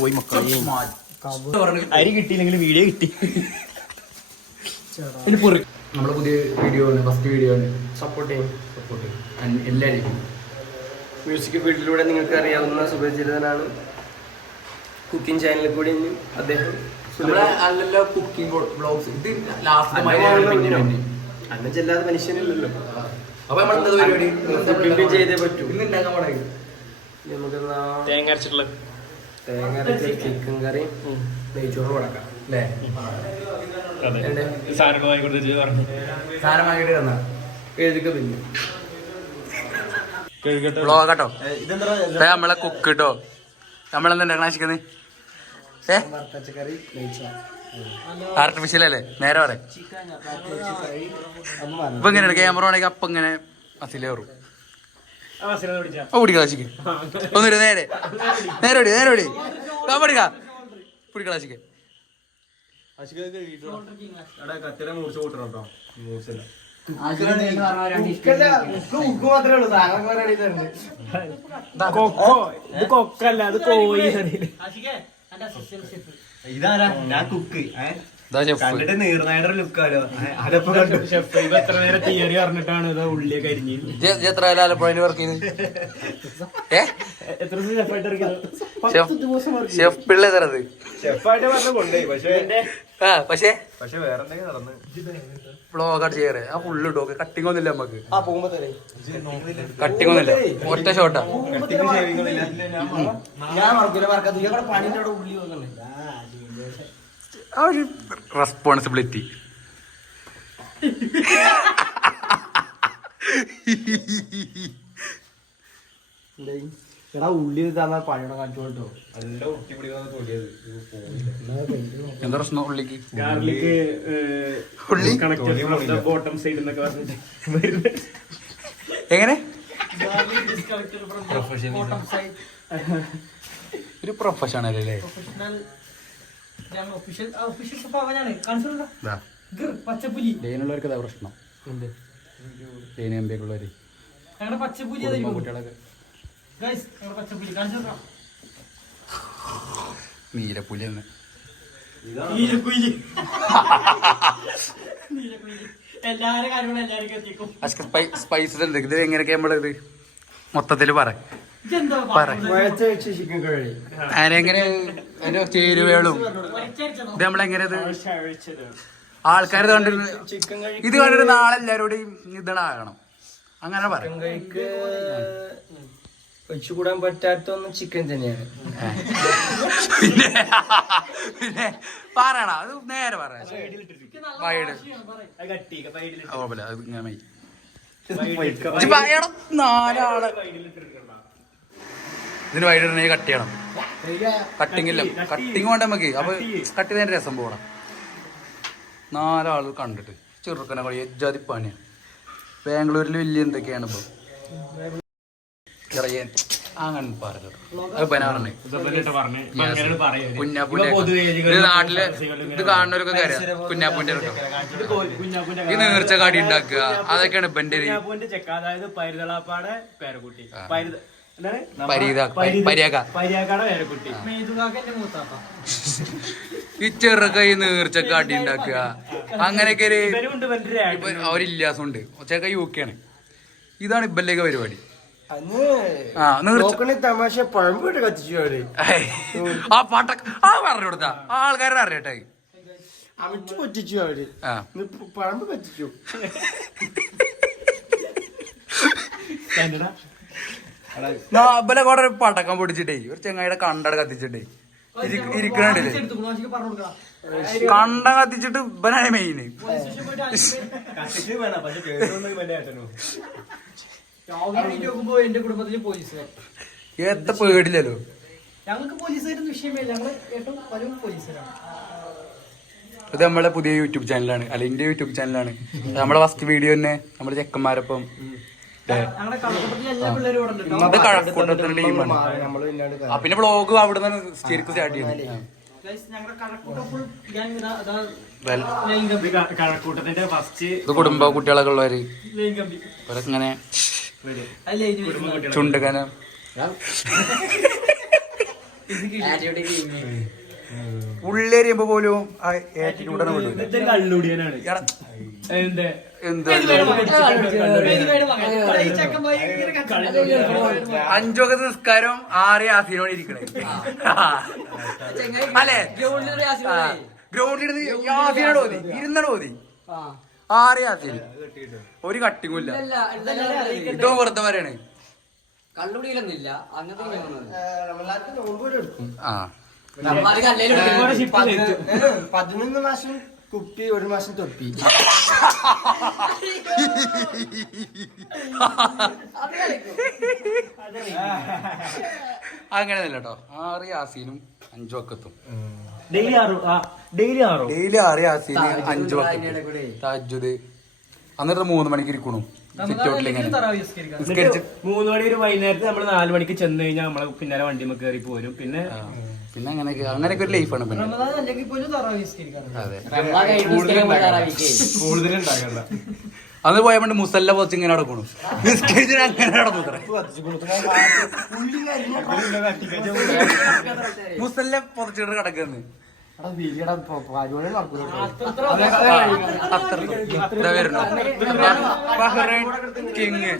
പോയി മക്കളെ അരി കിട്ടിയില്ലെങ്കിൽ വീഡിയോ കിട്ടി. നമ്മുടെ പുതിയ വീഡിയോ ആണ്, ഫസ്റ്റ് വീഡിയോ ആണ്. സപ്പോർട്ട് ചെയ്യും എല്ലാവരും. മ്യൂസിക് ഫീൽഡിലൂടെ നിങ്ങൾക്ക് അറിയാവുന്ന സുപരിചിതനാണ്. കുക്കിംഗ് ചാനലിൽ കൂടി അദ്ദേഹം കുക്കിംഗ് ബ്ലോഗ്സ് ഇത് അന്ന് ചെല്ലാതെ മനുഷ്യനില്ലല്ലോ. അപ്പൊ നമ്മളെന്താ പരിപാടി ചെയ്തേ പറ്റൂ. ഇന്ന് ഉണ്ടാക്കാൻ പാടായി നമുക്ക് തേങ്ങ അരച്ചിട്ടുള്ള ചിക്കൻ കറി നെയ്ച്ചോറ് കൊടുക്കാം അല്ലേ? സാധനം വാങ്ങിട്ട് തന്നാ എഴുതിക്ക പിന്നെ കേട്ടോ. നമ്മളെ കുക്ക് കേട്ടോ. നമ്മളെന്താ ഉണ്ടാക്കണ ആർട്ടിഫിഷ്യൽ അല്ലേ? നേരെ പറയാം. ഇപ്പൊ എങ്ങനെയാണ് ക്യാമറ ആണെങ്കിൽ അപ്പൊ ഇങ്ങനെ അസിലേറും പിടിക്ക ക്ലാസിക്ക് ഒന്നുമില്ല. നേരെ നേരെ ഓടി നേരെ ഓടി പിടിക്ക പിടിക്ക ക്ലാസിക്ക്. ഇതാരാ? ഞാൻ കുക്ക് കണ്ടിട്ട് നീർനായുടെ ലുക്കാലോ. എത്ര നേരം തിയറി പറഞ്ഞിട്ടാണ് ഇത് ഉള്ളിയൊക്കെ അരിഞ്ഞ്. എത്ര ആലപ്പുഴയിൽ വർക്ക് ചെയ്ത് ഷെഫ് പിള്ള തരത് ഷെഫായിട്ട് പറഞ്ഞ കൊണ്ടുപോയി. പക്ഷേ പക്ഷെ വേറെന്തെങ്കിലും നടന്ന് വ്ളോഗായിട്ട് ചെയ്യാറ്. ആ ഫുള്ള് ഇട്ടോ. കട്ടിങ് ഒന്നുമില്ല നമുക്ക്. കട്ടിങ് ഒന്നുമില്ല, ഒറ്റ ഷോട്ടാ. ആ ഒരു റെസ്പോൺസിബിലിറ്റി. എടാ ഉള്ളി തന്നാൽ പണിയുടെ കാണിച്ചോട്ടോ. എന്താ പ്രശ്നം ഉള്ളിക്ക്? എങ്ങനെ ഒരു പ്രൊഫഷണൽ അല്ലേ? ലൈനുള്ളവർക്ക് അതാ പ്രശ്നം. ലൈന് എംപിക്കുള്ളവര് കുട്ടികളൊക്കെ നീലപ്പുലി തന്നെ. സ്പൈസസ് ഉണ്ട്. ഇത് എങ്ങനെയൊക്കെ നമ്മളിത് മൊത്തത്തില് പറ അതിനെങ്ങനെ അതിന്റെ ചേരുവകളും ഇത് നമ്മളെങ്ങനെ ആൾക്കാർ കണ്ടിരുന്നു. ഇത് കണ്ടിട്ട് നാളെ എല്ലാവരോടും ഇതാകണം അങ്ങനെ പറയാം. ഒഴിച്ചുകൂടാൻ പറ്റാത്തൊന്നും ചിക്കൻ തന്നെയാണ്. പിന്നെ പറയണ അത് നേരെ പറയാം. നാലാള് ഇതിന് വൈകിട്ട് കട്ട് ചെയ്യണം. കട്ടിങ്ങില്ല, കട്ടിങ് വേണ്ട നമുക്ക്. അപ്പൊ കട്ട് ചെയ്തതിന്റെ രസം പോകണം. നാലാള് കണ്ടിട്ട് ചെറുക്കനെ കളി എജ്ജാതി പണിയാണ്. ബാംഗ്ലൂരിൽ വലിയ എന്തൊക്കെയാണ് ഇപ്പൊ ഇറയാൻ അങ്ങനെ പറഞ്ഞു. കുഞ്ഞാപ്പൂന്റെ നാട്ടില് ഇത് കാണുന്നവരൊക്കെ അറിയാം. കുഞ്ഞാപ്പൂന്റെ ഈ നേർച്ച കാടി ഉണ്ടാക്കുക അതൊക്കെയാണ് ഇപ്പൊ എന്റെ ഈ ചെറുക്കൈ നേർച്ച കാടി ഉണ്ടാക്കുക അങ്ങനെയൊക്കെ ഒരു അവരില്ലാസുണ്ട്. ചെറുക്ക UK ആണ്. ഇതാണ് ഇബല്ലേക്ക് പരിപാടി. തമാശ പഴമ്പോട്ട് കത്തിച്ചു അവര്. ആ പാട്ട ആ പറഞ്ഞു കൊടുത്ത ആൾക്കാരുടെ അറിയട്ടെ. അമിച്ചു പൊറ്റിച്ചു അവര്. പഴമ്പ് കത്തിച്ചു. ബല കൂടെ ഒരു പടക്കം പൊടിച്ചിട്ടേ ഒരു ചെങ്ങായിയുടെ കണ്ടട കത്തിച്ചിട്ടേ ഇരിക്കണില്ലേ? കണ്ട കത്തിച്ചിട്ട് ഇവനാണ് മെയിന്. എന്റെ കുടുംബത്തില് പോലീസ് എത്ര പേടില്ലല്ലോ. ഞങ്ങൾക്ക് പോലീസുകാരൊന്നും വിഷയമേ. ഞങ്ങള് ഏറ്റവും പല പോലീസുകാരാണ്. ഇത് നമ്മളെ പുതിയ യൂട്യൂബ് ചാനലാണ്. അല്ല എന്റെ യൂട്യൂബ് ചാനലാണ്. നമ്മളെ ഫസ്റ്റ് വീഡിയോ തന്നെ നമ്മുടെ ചെക്കന്മാരൊപ്പം കഴക്കൂട്ടത്തിന്റെ ടീമാണ്. പിന്നെ വ്ളോഗ് അവിടെ നിന്ന് ശരിക്കും സ്റ്റാർട്ട് ചെയ്യുന്നത്. ഇത് കുടുംബ കുട്ടികളൊക്കെ ഉള്ളവര് ഇങ്ങനെ ചുണ്ടക്കാന ഉള്ളേരിയുമ്പോ പോലും ആറ്റിറ്റ്യൂഡാണ് വിടും. കള്ളുടിയനാണ് എന്റെ അഞ്ചൊക്കെ നിസ്കാരം 6 യാസീനോട് ഇരിക്കണേ അല്ലെ? ഗ്രൗണ്ടിൽ യാസീനോട് ഓതി ഇരുന്നോട് ഓതി 6 യാസീൻ ഒരു കട്ടിങ്ങും ഇല്ല. ഇതോ വെറുതെ വരെയാണ്. കള്ളുടിയിലൊന്നുമില്ല അങ്ങനത്തെ ആ 11 മാസം കുപ്പി 1 മാസം തൊപ്പി. അങ്ങനെയല്ല കേട്ടോ. 6 യാസീനും 5 വക്കത്തും ഡെയിലി 6 യാസീന് 5 വക്കത്തും തഹജ്ജുദ്. എന്നിട്ട് 3 മണിക്ക് ഇരിക്കണു സിറ്റൗട്ടിൽ ഇങ്ങനെ 3 മണി ഒരു വൈകുന്നേരത്ത് നമ്മള് 4 മണിക്ക് ചെന്ന് കഴിഞ്ഞാൽ നമ്മളെ പിന്നാലെ വണ്ടി കയറി പോരും. പിന്നെ അങ്ങനെയൊക്കെ ഒരു ലൈഫാണ്. പിന്നെ അതെ കൂടുതലുണ്ടാകണ്ട. അന്ന് പോയപ്പോ മുസല്ല പൊച്ച് ഇങ്ങനെ നടക്കണു നിസ്കരിച്ചിട്ട് അങ്ങനെ നടന്നു. മുസല്ല പൊതച്ചിട്ട് കിടക്കുന്നു. ബഹ്റൈൻ കിങ്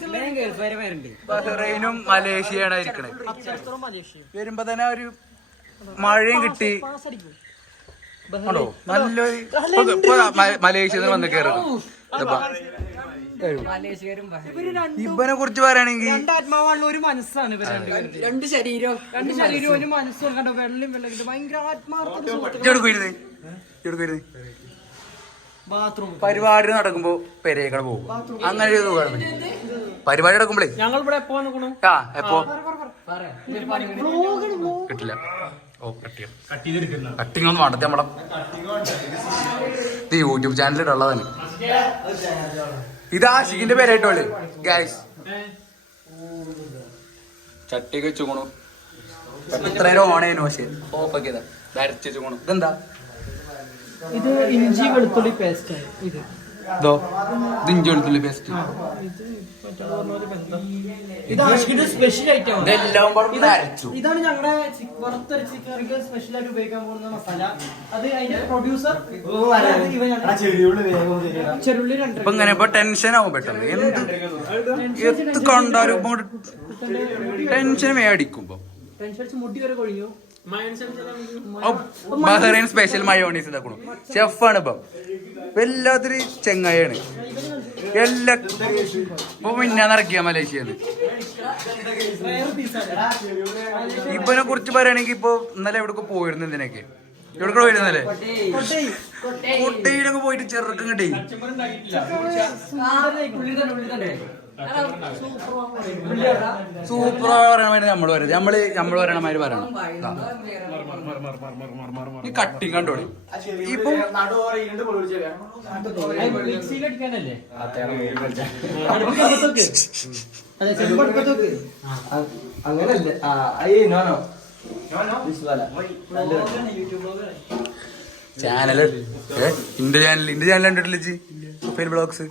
ബഹ്റൈനും മലേഷ്യയാണ് ഇരിക്കണേ. വരുമ്പോ തന്നെ ഒരു മഴയും കിട്ടി. ആണോ നല്ലൊരു മലേഷ്യയിൽ വന്ന് കയറും. ഇവനെ കുറിച്ച് പറയുകയാണെങ്കിൽ ഒരു മനസ്സാണ്. രണ്ട് ശരീരവും ഒരു മനസ്സും കണ്ടോ. വെള്ളം ഭയങ്കര ബാത്റൂം പരിപാടി നടക്കുമ്പോ പെരേക്കട പോകും. അങ്ങനെ ഒരു സുഖമാണ് പരിപാടി നടക്കുമ്പോഴേ. ഞങ്ങൾ ഇവിടെ എപ്പോ എപ്പോ കിട്ടില്ല. ഓ കട്ടിങ് ഒന്നും വേണ്ടത് നമ്മളെ യൂട്യൂബ് ചാനലിൽ ഉള്ളതാണ്. ഇത് ആഷിഖിന്റെ പേരായിട്ടോള് ഗൈസ്. ചട്ടിയൊക്കെ വെച്ചുകൊണു ഇത്രയും ഓണേനു. പക്ഷേ ഓഫാക്കിയതാ ധരിച്ചു വെച്ചുകൊണു. ഇതെന്താ? ഇത് ഇഞ്ചി വെളുത്തുള്ളി പേസ്റ്റ് ആണ്. ഇതോ ഇത് ഇഞ്ചി വെളുത്തുള്ളി പേസ്റ്റ്. ഇത് ആഷിഖിന്റെ സ്പെഷ്യൽ ഐറ്റം. ഇതാണ് ഞങ്ങളുടെ പുറത്തരച്ച് കറിക്ക് സ്പെഷ്യൽ ആയിട്ട് ഉപയോഗിക്കാൻ പോകുന്ന മസാല. അത് അതിന്റെ പ്രൊഡ്യൂസർ ചെറുള്ളി 2. ഇപ്പൊ ഇങ്ങനെ ഇപ്പൊ ടെൻഷൻ ആവും പെട്ടെന്ന്. എന്ത് കണ്ടാലും ടെൻഷൻ മേടിക്കുമ്പോ മുടി വരെ കൊഴിഞ്ഞു. ബഹ്റൈൻ സ്പെഷ്യൽ മയോണീസ് ഉണ്ടാക്കണു. ഷെഫാണ് ഇപ്പം. വല്ലാത്തൊരു ചെങ്ങായാണ്. എല്ലാ ഇപ്പൊ മിന്നാന്നിറക്കിയ മലേഷ്യന്ന്. ഇവനെ കുറിച്ച് പറയുകയാണെങ്കിൽ ഇപ്പൊ ഇന്നലെ എവിടേക്ക് പോയിരുന്നു. ഇതിനൊക്കെ എവിടെ പോയിരുന്നല്ലേ? കൊട്ടയിലൊക്കെ പോയിട്ട് ചെറുക്കം കിട്ടി. സൂപ്പർ പറയണ വേണ്ടി നമ്മള് പറയും. നമ്മള് പറയണമാതിരി പറയണം. ഈ കട്ടിങ് കണ്ടോളി. ഇപ്പൊ അങ്ങനല്ലേ ചാനല് ഇന്റെ ചാനൽ കണ്ടിട്ടില്ല ജി ഫെയിൽ ബ്ലോഗ്സ്.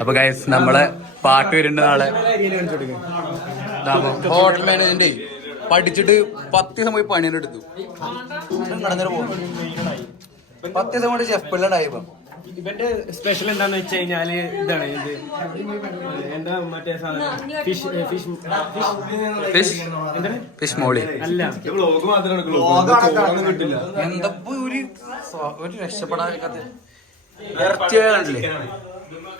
അപ്പൊ ഗൈസ് നമ്മളെ പാട്ട് വരുന്നുണ്ട് നാളെ. ഹോട്ടൽ മാനേജ്മെന്റ് പഠിച്ചിട്ട് 10 ദിവസം പോയി പണിയെന്നെ എടുത്തു. കടന്നേരം പോകും 10 ദിവസം കൊണ്ട് ഷെഫ് പിള്ളേടായപ്പോ. ഇവന്റെ സ്പെഷ്യൽ എന്താന്ന് വെച്ച് കഴിഞ്ഞാല് ഇതാണ്. ഇത് എന്താ മറ്റേ സാധനം ഫിഷ് മോളി അല്ല. എന്താ ഒരു രക്ഷപ്പെടാത്ത ഇറച്ചിയ കണ്ടില്ലേ?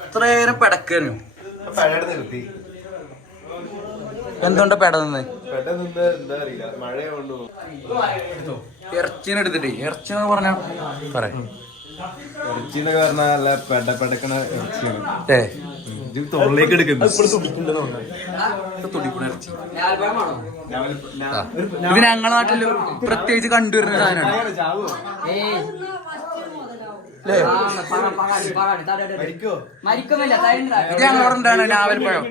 ഇത്രയേരം പെടക്കാനും എന്തുകൊണ്ടാ പെട നിന്ന് ഇറച്ചിനെ എടുത്തിട്ടേ. ഇറച്ചിന്ന് പറഞ്ഞാ പറയാം ഇറച്ചിന്ന് പറഞ്ഞാൽ പെടക്കണ ഇറച്ചിയാണ്. തൊള്ളിലേക്ക് എടുക്കുന്നത് തുടിക്കുന്ന ഇറച്ചി. ഇത് ഞങ്ങളുടെ നാട്ടില് പ്രത്യേകിച്ച് കണ്ടുവരുന്ന സാധനമാണ്. ഇത് ഞങ്ങളവിടെ ഉണ്ടാണ് ഞാവൽപ്പഴം.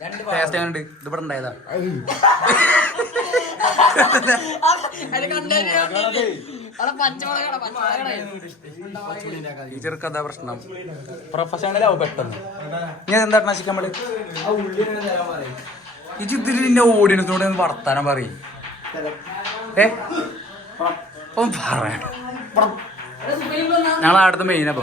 ടേസ്റ്റ് എങ്ങനെയുണ്ട്? ഇത് ഇവിടെ ഉണ്ടായതാ. ഈ ചെറുക്കതാ പ്രശ്നം പ്രൊഫഷണലാവും പെട്ടെന്ന്. ഞാൻ എന്താ ചിക്കൻ നമ്മള് ഈ ചിത്രത്തിന്റെ ഓഡിയൻസിനോട് വർത്താനം പറയും. ഒന്ന് പറയാം ഞങ്ങളെ അടുത്ത മെയിൻ അപ്പൊ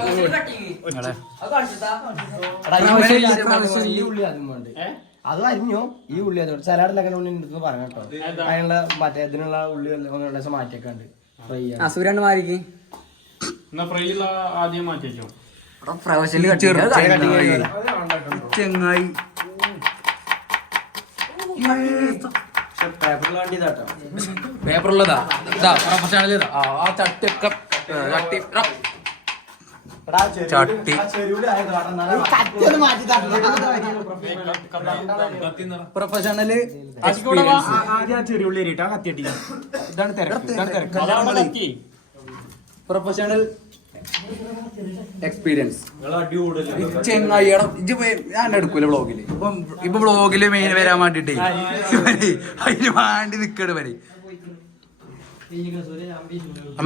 അത് അരിഞ്ഞോ ഈ ഉള്ളി അതോട് സലാഡിലൊക്കെ ഉള്ളി ഉണ്ടെന്ന് പറഞ്ഞു കേട്ടോ. അതിനുള്ള മറ്റേ ഇതിനുള്ള ഉള്ളി ഒന്ന് 2 ദിവസം മാറ്റിയൊക്കെ ഉണ്ട് ഫ്രൈ ചെയ്യാൻ. സൂര്യാണ്ട് മാറിക്ക് ആദ്യം മാറ്റി വെച്ചോ. ചെങ്ങായി പേപ്പറുള്ളതാ പ്രൊഫഷണൽ ആ ചട്ടിയൊക്കെ ചട്ടി പ്രൊഫഷണല് പ്രൊഫഷണൽ എക്സ്പീരിയൻസ് ചെങ്ങായിടം ഞാൻ എടുക്കൂല വ്ളോഗില്. ഇപ്പൊ വ്ളോഗില് മെയിൻ വരാൻ വേണ്ടിട്ടേ അതിന് വേണ്ടി നിക്കട് വരെ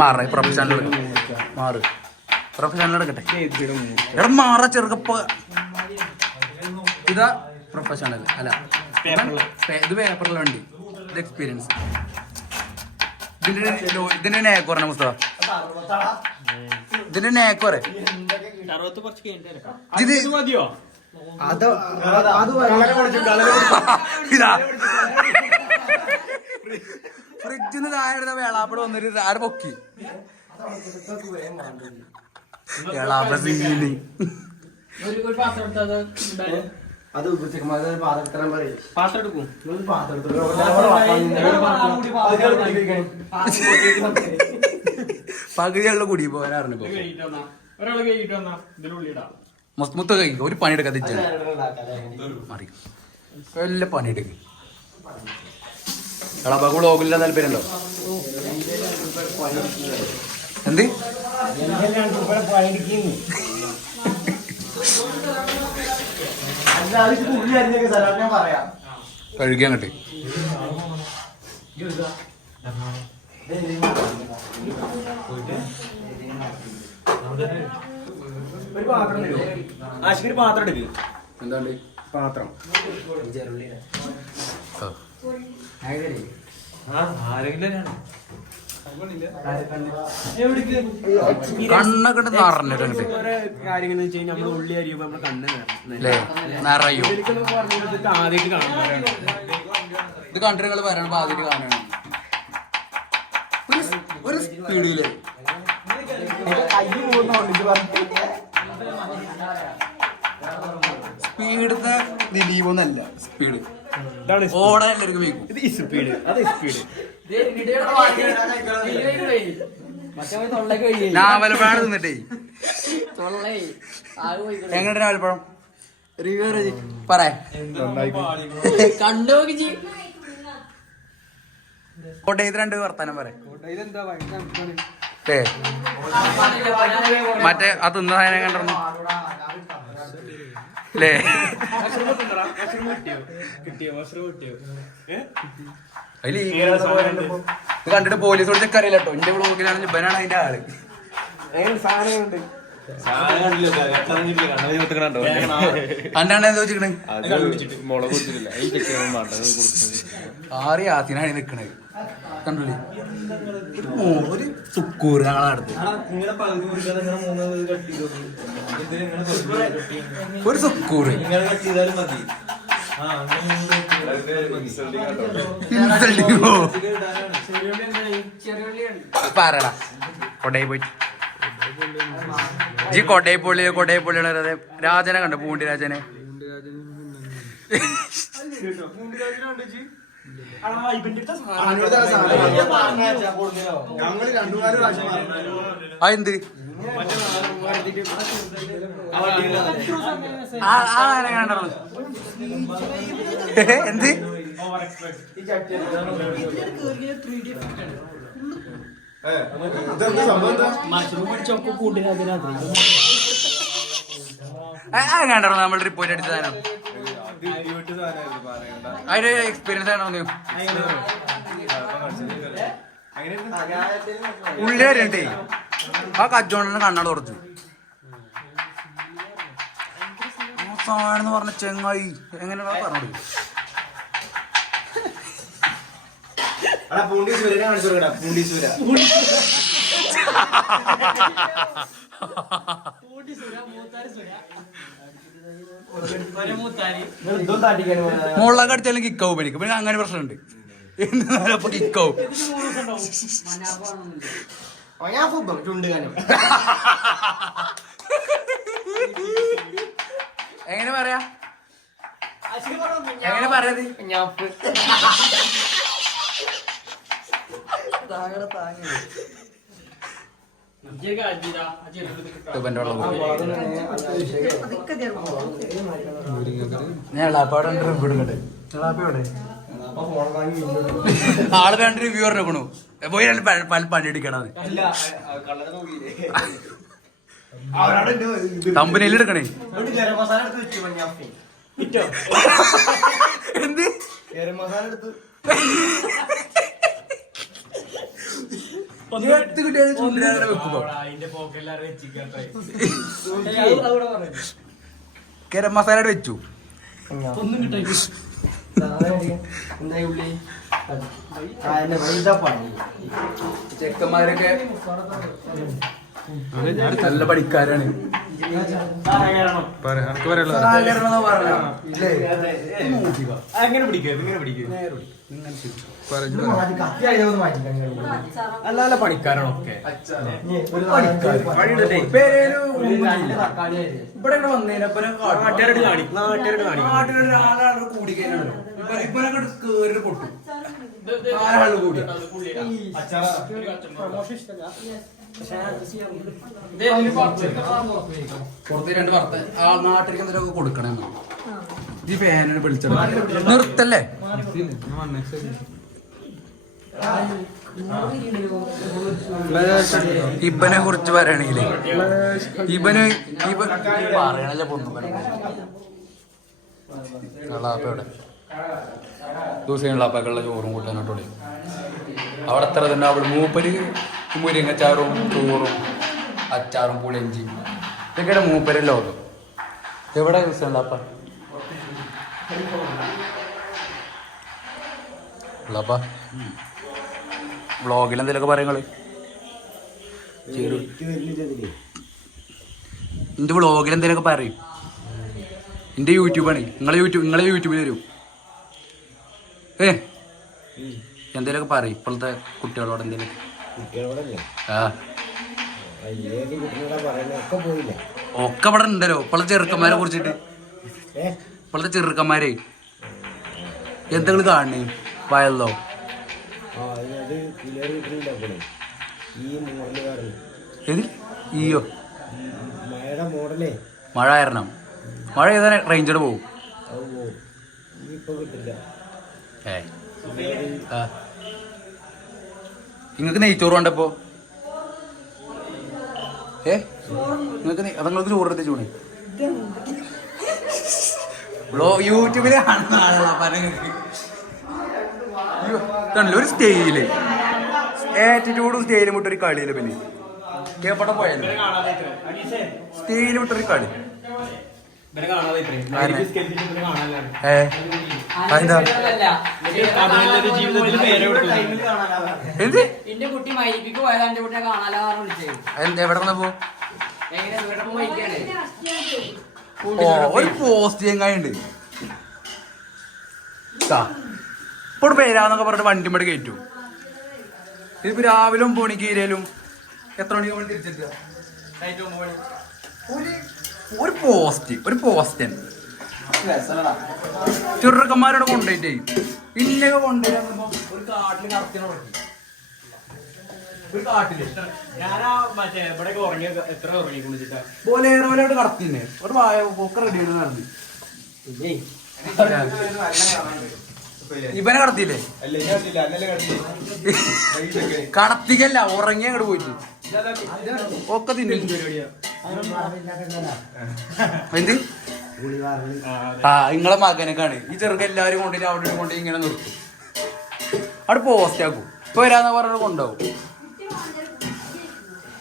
മാറ പ്രൊഫഷണൽ മാറ് പ്രൊഫഷണൽ എടുക്കട്ടെ എടാ മാറ ചെറുക്കപ്പ ഇതാ പ്രൊഫഷണൽ അല്ല ഇത് പേപ്പറിൽ വണ്ടി ഇത് എക്സ്പീരിയൻസ്. ഇതിന്റെ നേക്കോറ മുസ്തഫ ഇതിന്റെ നേക്കോറ ഇതാ ഫ്രിഡ്ജിന്ന് താഴെ വേളാപ്പട വന്നിട്ട് ആര് പൊക്കി സീനി അത് പാത്രം എടുക്കും പകുതിയുള്ള കുടി പോരാറുണ്ട്. മുത്ത കഴിക്കും ഒരു പണിയെടുക്കാതെ മറി എല്ലാ പണിയെടുക്കും. കളബാക്ക് വ്ളോഗില്ല താല്പര്യമുണ്ടോ? എന്ത് കഴിക്കാൻ കിട്ടി പാത്രം എടുക്കുക. എന്താണ്ട് പാത്രം കണ്ണൊക്കെ നിറഞ്ഞിട്ടുണ്ട് കാര്യങ്ങൾ നമ്മൾ ഉള്ളി അരിയുമ്പോ നമ്മളെ കണ്ണ് നിറയും. ആദ്യമായിട്ട് കാണാൻ ഇത് കണ്ടിട്ട് വരണം ആദ്യമായിട്ട് കാണണം ഒരു സ്പീഡില് സ്പീഡത്തെ ദിലീപൊന്നല്ല സ്പീഡ് ഓടാൻ എല്ലാവർക്കും വയ്ക്കും. സ്പീഡ് അത് സ്പീഡ് നാവലപ്പഴം തിന്നിട്ടേ എങ്ങനെ നാവലപ്പഴം പറയാ കോട്ടയത്ത് 2 വർത്താനം പറയാം. മറ്റേ ആ തിന്ന സാധനം കണ്ടിരുന്നു അല്ലേ? അതില് ഇത് കണ്ടിട്ട് പോലീസോട് ചെക്ക് അറിയില്ല കേട്ടോ. എന്റെ ബ്ലോഗിലാണ് ഇവനാണ് അതിന്റെ ആള്. കണ്ടാണ് എന്താ വെച്ചിക്കണേ ആറി ആത്തിനാണ് നിക്കണത് കണ്ടില്ലേ? ഒരു സുക്കൂർ ഞങ്ങളെ അടുത്ത് ഒരു സുക്കൂർ പറടാ കൊടയിൽ പോയിട്ട് ജി കൊടയിൽ പൊള്ളിയാണ് രാജനെ കണ്ടോ? പൂണ്ടി രാജനെ എന്ത് എന്ത് കണ്ടോ? നമ്മൾ റിപ്പോർട്ട് അടിച്ച സാധനം അതിന്റെ എക്സ്പീരിയൻസ് ആണോ? ഉള്ളി വരണ്ടേ ആ കച്ചവടം കണ്ണാട് തുറച്ചു സാണെന്ന് പറഞ്ഞ ചെങ്ങായി എങ്ങനെയാ പറഞ്ഞു മുളക് അടിച്ചാലും കിക്കാവും എനിക്ക് പിന്നെ അങ്ങനെ പ്രശ്നമുണ്ട് എന്തായാലും കിക്കാവും എങ്ങനെ പറയാ എങ്ങനെ പറയത് ഞാൻ ലാപ്പാടെ ആള് രണ്ട് റിവ്യൂ പറഞ്ഞു പോയി പണി എടുക്കണം തമ്പനയിൽ എടുക്കണേ എന്ത് ഗരം മസാല വെച്ചു ചെക്കന്മാരൊക്കെ നല്ല പഠിക്കാരാണ് നല്ല പണിക്കാരാണൊക്കെ ഇവിടെ വന്നേനപ്പനെ കൂടി കഴിഞ്ഞാണല്ലോ ഇവനൊക്കെ കേറി പൊട്ടും ആരാള് കൂടി പുറത്ത് രണ്ട് വാർത്ത ആ നാട്ടിലേക്ക് എന്തെങ്കിലും കൊടുക്കണേ ഈ ഫാനിനെ വിളിച്ചത് നിർത്തല്ലേ ഇബനെ കുറിച്ച് പറയുകയാണെങ്കിലേ ഇബന് പറയണല്ലേ പൊന്നുപ്പടെ ദിവസങ്ങളാപ്പാക്കുള്ള ചോറും കൂട്ടാനോട്ടോടെ അവിടെ എത്ര തന്നെ അവിടെ മൂപ്പര് മുരിങ്ങച്ചാറും ചോറും അച്ചാറും പുളിയഞ്ചിയും ഇതൊക്കെയാണ് മൂപ്പര് ലോകം എവിടെ ദിവസങ്ങളാപ്പ ഉള്ളപ്പാ വ്ളോഗിൽ എന്തെങ്കിലുമൊക്കെ പറയുന്നത് എൻ്റെ വ്ളോഗിൽ എന്തെങ്കിലുമൊക്കെ പറയും എൻ്റെ യൂട്യൂബാണ് നിങ്ങളെ യൂട്യൂബിൽ വരും എന്തേലൊക്കെ പറയും ഇപ്പോഴത്തെ കുട്ടികളോട് എന്തേലും ഒക്കെ ഇവിടെ ഉണ്ടല്ലോ ഇപ്പോഴത്തെ ചെറുക്കന്മാരെ കുറിച്ചിട്ട് ഇപ്പോഴത്തെ ചെറുക്കന്മാരെ എന്തെങ്കിലും കാണണേ വയല്ലോ ഈയോ മഴ കാരണം മഴ ചെയ്താൽ റേഞ്ചോട് പോകും നിങ്ങൾക്ക് നെയ്ച്ചോറ് വേണ്ടപ്പോ നിങ്ങൾക്ക് ചോറ് എടുത്ത് ചൂണി യൂട്യൂബിൽ കാണുന്ന ആളുള്ള പനങ്ങൾക്ക് ഒരു സ്റ്റൈല് ആറ്റിറ്റ്യൂഡും സ്റ്റൈലും വിട്ടൊരു കളിയില്ല പിന്നെ കേപ്പട്ട പോയല്ലോ സ്റ്റൈല് വിട്ടൊരു കളി ഒരു പോസ്റ്റ് ചെയ്യാണ്ട് ഇപ്പോൾ പേരാന്നൊക്കെ പറഞ്ഞിട്ട് വണ്ടി മടി കയറ്റു ഇതിപ്പോ രാവിലെ 9 മണിക്ക് കീരയിലും എത്ര മണിക്ക് തിരിച്ചെത്തുക ഒരു പോസ്റ്റ് ചെറുക്കന്മാരോട് കൊണ്ടുപോയിട്ടേ ഇന്നൊക്കെ കൊണ്ടുപോയി ഒരു കാട്ടില് കറക്റ്റ് ഒരു കാട്ടില് ബോലേറോലോട്ട് കടത്തിന്നെ ഒരു ഒക്കെ റെഡി ആയിട്ട് നടന്നു ഇവനെ കടത്തിയില്ലേ കടത്തിക്കല്ല ഉറങ്ങി അങ്ങോട്ട് പോയിട്ട് ഒക്കെ തിന്നു എന്ത് നിങ്ങളെ മകനൊക്കെയാണ് ഈ ചെറുക്ക എല്ലാവരും കൊണ്ടിട്ട് അവിടെ കൊണ്ട് ഇങ്ങനെ നിർത്തും അവിടെ പോസ്റ്റ് ആക്കും ഇപ്പൊ വരാന്ന് പറഞ്ഞത് കൊണ്ടാവും.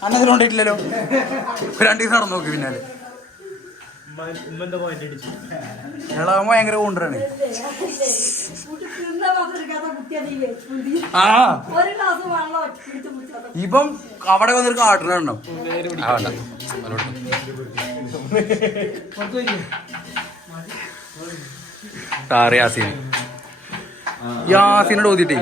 അന്നതിൽ കൊണ്ടിട്ടില്ലല്ലോ. 2 ദിവസം നടന്നു നോക്കി പിന്നാലെ. ഇളാകുമ്പോ ഭയങ്കര കൊണ്ടുവരാണ്. ആ ഇപ്പം അവിടെ വന്നൊരു കാട്ടിനുണ്ടോ? യാസീൻ യാസീനോട് ഓതിട്ടേ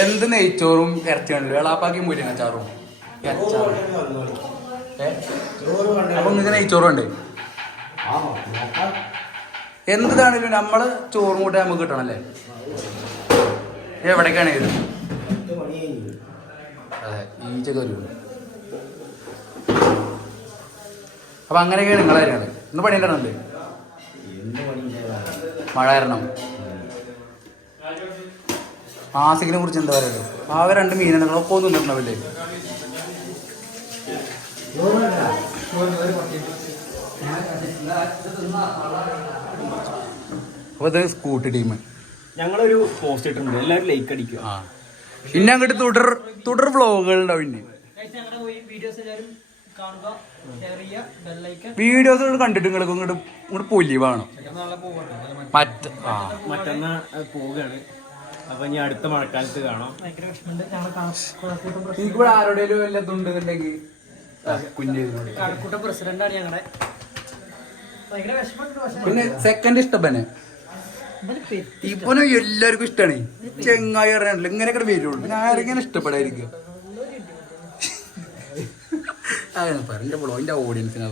എന്ത് നെയ്ച്ചോറും ഇറച്ചിയാണല്ലോ. എളാപ്പാക്കി മുരിങ്ങച്ചാറും അപ്പൊ നിങ്ങൾക്ക് നെയ്ച്ചോറും ഉണ്ട്. എന്താണേലും നമ്മള് ചോറും കൂട്ടി നമുക്ക് കിട്ടണല്ലേ. എവിടേക്കാണ് ഇത്? അതെ ഈച്ചൊക്കെ വരുള്ളൂ. അപ്പൊ അങ്ങനെയൊക്കെയാണ് നിങ്ങളെ കാര്യങ്ങള്. ഇന്ന് പണി ഉണ്ടായിരുന്നല്ലേ? മഴ കാരണം. ആസിക്കിനെ കുറിച്ച് എന്താ പറയുന്നത്? ആകെ 2 മീനൊക്കെ ഒന്നും നിന്നിട്ടുണ്ടാവില്ലേ? അപ്പൊ ഇത് സ്കൂട്ടി ടീം ഞങ്ങളൊരു പോസ്റ്റ് ഇട്ടിട്ടുണ്ട്, എല്ലാവരും ലൈക്ക് അടിക്കുക. പിന്നെ അങ്ങോട്ട് തുടർ വ്ളോഗുകൾ ഉണ്ടാവും. പിന്നെ വീഡിയോസ് കണ്ടിട്ട് നിങ്ങൾക്ക് ഇങ്ങോട്ട് പൊലിവാണ്. മറ്റന്നാ പോവുകയാണ്. അപ്പൊ ഇനി അടുത്ത മഴക്കാലത്ത് കാണാം. എനിക്കിവിടെ ആരുടെയും വല്ലതുണ്ടെന്നുണ്ടെങ്കിൽ പ്രസിഡന്റാണ് ഞങ്ങളുടെ. പിന്നെ സെക്കൻഡ് ഇഷ്ടപ്പനെ ഇപ്പനും എല്ലാവർക്കും ഇഷ്ടമാണ്. ചെങ്ങായി അറിയാണ്ടല്ലോ ഇങ്ങനെയൊക്കെ വരുള്ളൂ. പിന്നെ ആരെങ്കിലും ഇഷ്ടപ്പെടായിരിക്കും. എന്റെ ബ്ലോഗിന്റെ ഓഡിയൻസിന്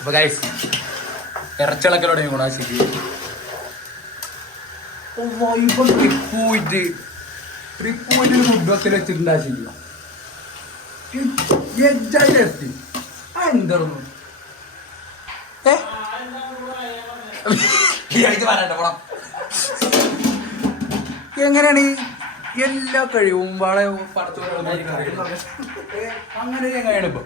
അപ്പൊ ഗൈസ് ഇറച്ചിളക്കൽ തുടങ്ങി ഗുണാശിക്ക് പോയിട്ട് ഫുഡ് വെക്കൽ വെച്ചിട്ടുണ്ട്. ആശിക്ക് എന്തായിരുന്നു എങ്ങനെയാണ് എല്ലാ കഴിവും വളരെ അങ്ങനെ എങ്ങനെയാണ് ഇപ്പൊ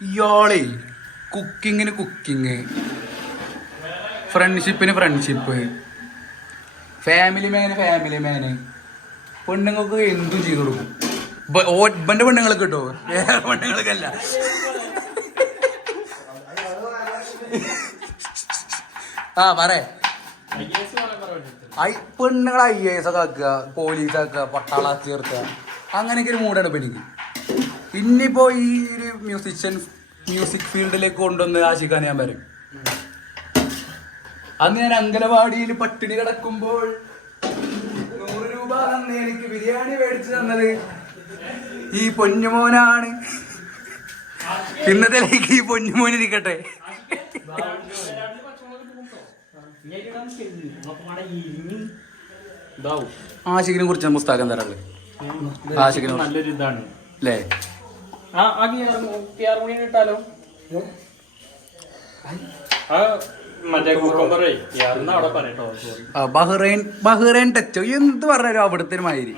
ഇയാളെ കുക്കിങ്ങിന് കുക്കിങ്, ഫ്രണ്ട്ഷിപ്പിന് ഫ്രണ്ട്ഷിപ്പ്, ഫാമിലി മാന് പെണ്ണുങ്ങൾക്ക് എന്തും ചെയ്തു കൊടുക്കും. ഇവന്റെ പെണ്ണുങ്ങൾക്ക് കിട്ടോ, വേറെ പെണ്ണുങ്ങൾക്കല്ല. ആ പറേ പെണ്ണുങ്ങളെ IAS ഒക്കെ ആക്കുക, പോലീസാക്കുക, പട്ടാള ചേർക്കുക, അങ്ങനെയൊക്കെ ഒരു മൂടാണ് ഇപ്പൊ എനിക്ക്. ഇനിയിപ്പോ ഈ ഒരു മ്യൂസിക് ഫീൽഡിലേക്ക് കൊണ്ടുവന്ന് ആശിക്കാൻ ഞാൻ വരും. അന്ന് ഞാൻ അങ്കലവാടിയിൽ പട്ടിണി കിടക്കുമ്പോൾ 100 രൂപ തന്ന് എനിക്ക് ബിരിയാണി മേടിച്ചു തന്നത് ഈ പൊന്നുമോനാണ്. ഇന്നത്തേക്ക് ഈ പൊന്നുമോനിരിക്കട്ടെ. ആശിക്കിനെ കുറിച്ച് പുസ്തകം തരാറ്. ആശിക്കിനെ നല്ലൊരു ഇതാണ് അല്ലേ? ബഹ്റൈൻ ടച്ചോ എന്ത് പറഞ്ഞാലും അവിടുത്തെ മാതിരി.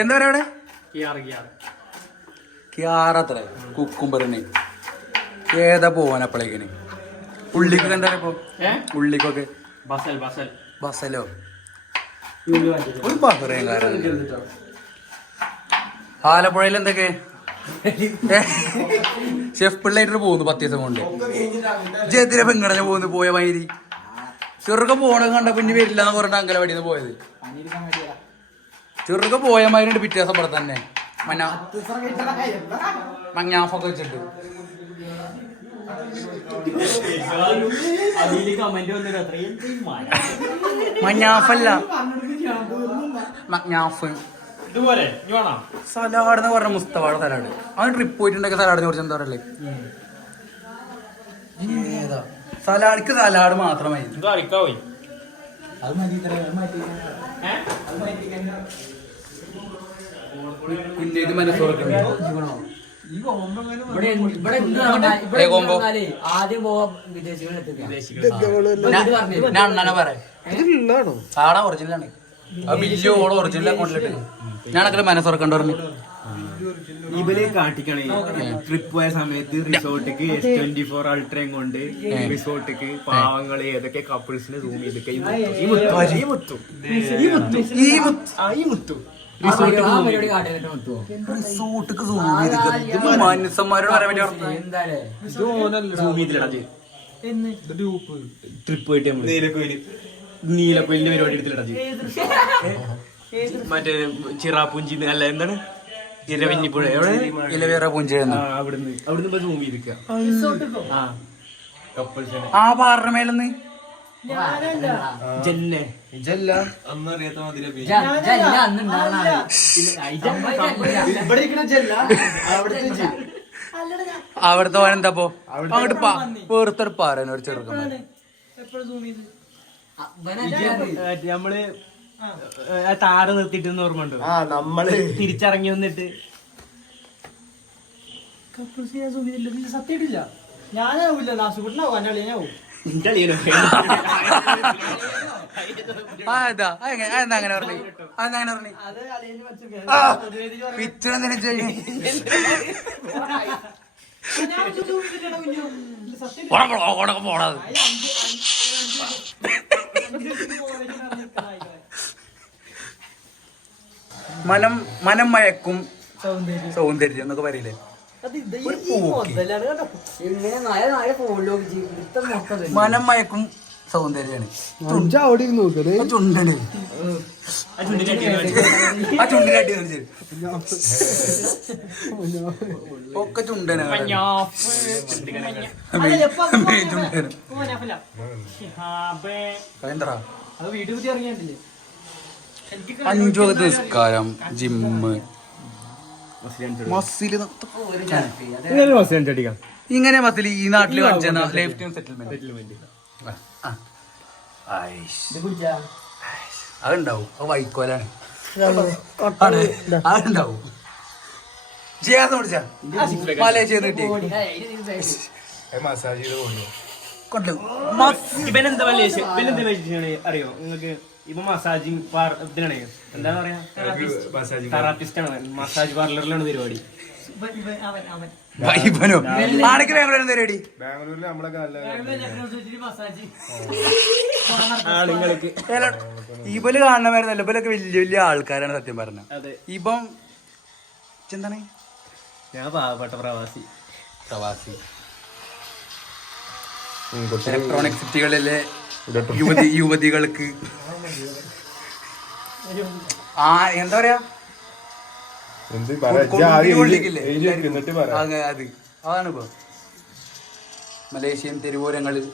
എന്താ പറയാ അവിടെ? ക്യാറത്ര കുക്കുംബറിന് ഏതാ പോവാനപ്പളേക്കിന് ഉള്ളിക്കൊക്കെ എന്താ ഇപ്പൊ? ഉള്ളിക്കൊക്കെ ബസലോ ഒരു ബഹ്റൈൻകാരൻ. ആലപ്പുഴയിൽ എന്തൊക്കെ ഷെഫ് പിള്ളേറ്റ് പോകുന്നു 10 ദിവസം കൊണ്ട്. ജയത്തിലെ പെങ്കടനെ പോകുന്നു പോയ മാതിരി. ചെറുക്ക പോണ കണ്ട പിന്നെ വരില്ല എന്ന് പറഞ്ഞിട്ട് അങ്കലവാടിയിൽ നിന്ന് പോയത്. ചെറുക്ക പോയ മാതിരി പിറ്റേ ദിവസം ഇവിടെ തന്നെ മഞ്ഞാഫൊക്കെ വെച്ചിട്ട്. മഞ്ഞാഫല്ല മഞ്ഞാഫ്. സലാഡ് എന്ന് പറഞ്ഞ മുസ്തഫയുടെ സലാഡ്. അവന് ട്രിപ്പ് പോയിട്ടുണ്ടെങ്കിൽ സലാഡിനെ കുറിച്ച് എന്താ പറയല്ലേ? ഏതാ സലാഡിക്ക് സലാഡ് മാത്രമായി. കുഞ്ഞേത് മനസ്സോർക്കുണ്ട്. ആദ്യം പോവാ ഞാൻ അണ്ണനെ പറയാം. സാടാ ഒറിജിനലാണ്. ആ ബില്ല് ഓള് ഒറിജിനൽ അക്കൗണ്ടിലിട്ട് ഞാനൊക്കെ മനസ്സുറക്കണ്ട പറഞ്ഞു. ഇവര് കാട്ടിക്കണേ ട്രിപ്പ് പോയ സമയത്ത് റിസോർട്ടിക്ക് S24 അൾട്രയും കൊണ്ട് റിസോർട്ടിക്ക് പാവങ്ങള് ഏതൊക്കെ കപ്പിൾസിനെ സൂം ചെയ്തൊക്കെ ഈ മുത്തു റിസോർട്ടിക്ക് മനുഷ്യന്മാരോട് പറയാൻ ട്രിപ്പ് പോയിട്ട് നീലക്കൊയിലിന്റെ പരിപാടി എടുത്തിട്ടാ മറ്റേ ചിറാപ്പുഞ്ചി അല്ല എന്താണ് ഇരവഞ്ഞിപ്പുഴ എവിടെ ഇലവേറെ പൂഞ്ച അവിടുന്ന് സൂം ചെയ്തിരിക്കുക ആ പാറിന്റെ മേലെന്ന് അവിടുത്തെ എന്താപ്പോ അങ്ങോട്ട് വേർത്തൊരു പാറ ഒരു ചെറുക്കം നമ്മള് താറ് നിർത്തിട്ട് ഓർമ്മ ഉണ്ടോ നമ്മള് തിരിച്ചിറങ്ങി വന്നിട്ട് സത്യമായിട്ടില്ല ഞാനാവില്ല നാസുകൂട്ടിനാവും എന്റെ അളിയനാവും അങ്ങനെ പറഞ്ഞു അത് അളിയന് പോടാ മനം മയക്കും സൗന്ദര്യം എന്നൊക്കെ പറയില്ലേ മനം മയക്കും സൗന്ദര്യാണ് ചുണ്ടന് ആ ചുണ്ടിനടി ഒക്കെ ചുണ്ടനാണ് എന്താ വീട്ടിൽ കുത്തി ഇറങ്ങിയിട്ടില്ലേ 5 വകത്ത് നിസ്കാരം ജിമ്മ് ഇങ്ങനെ മസിൽ ഈ നാട്ടില് കാണിച്ച ലൈഫ് ടൈം സെറ്റിൽമെന്റ് അതുണ്ടാവും അത് വൈക്കോലാണ് അതുണ്ടാവും ചെയ്യാന്ന് പിടിച്ചാ മലേഷ്യ ഇവനെന്താ അറിയോ നിങ്ങൾക്ക് ഇപ്പൊ മസാജിങ് ഇതിനാണ് എന്താ പറയാ തെറാപ്പിസ്റ്റ് ആണ് മസാജ് പാർലറിലാണ് പരിപാടി പരിപാടി ആളുങ്ങൾക്ക് ഇവല് കാണുന്നവരുന്നല്ല ഇവലൊക്കെ വലിയ വലിയ ആൾക്കാരാണ് സത്യം പറഞ്ഞ ഇപ്പം എന്താണ് ഞാൻ പാവപ്പെട്ട പ്രവാസി ഇലക്ട്രോണിക് സിറ്റികളിലെ യുവതികൾക്ക് എന്താ പറയാ അതാണിപ്പോ മലേഷ്യൻ തെരുവോരങ്ങളിൽ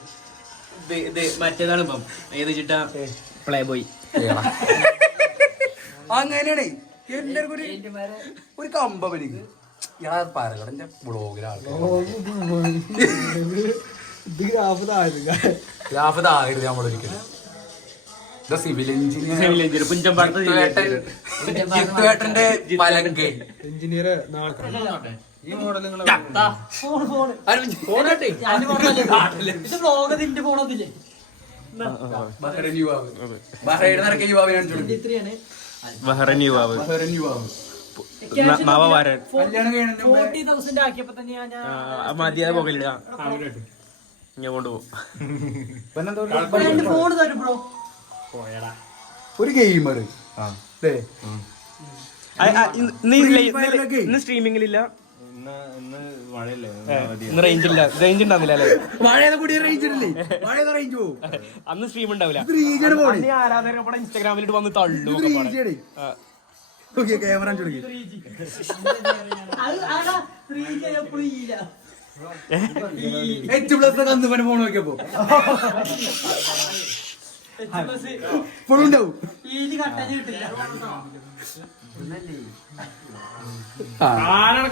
മറ്റേതാണ് ഇപ്പം ഏത് ചിട്ട പ്ലേ ബോയ് അങ്ങനെയാണ് എല്ലാവർക്കും ഒരു കമ്പനിക്ക് ഞാൻ പാലക്കാടിന്റെ ബ്ലോഗിലാണ് നമ്മളൊരിക്കലും സിവിൽ എഞ്ചിനീയർ പുഞ്ചമ്പാട്ടന്റെ പലങ്കൈ എഞ്ചിനീയർ മതിയായ പോകലില്ല ഞാൻ കൊണ്ടുപോകും ഒരു ഗെയിമർ ഇന്ന് സ്ട്രീമിംഗിലില്ല റേഞ്ച് ഉണ്ടാവില്ല അല്ലേ അന്ന് സ്ട്രീം ഉണ്ടാവില്ല ആരാധകരുടെ ഇൻസ്റ്റാഗ്രാമിലിട്ട് വന്ന് തള്ളു ക്യാമറ ഫോൺ നോക്കിയപ്പോ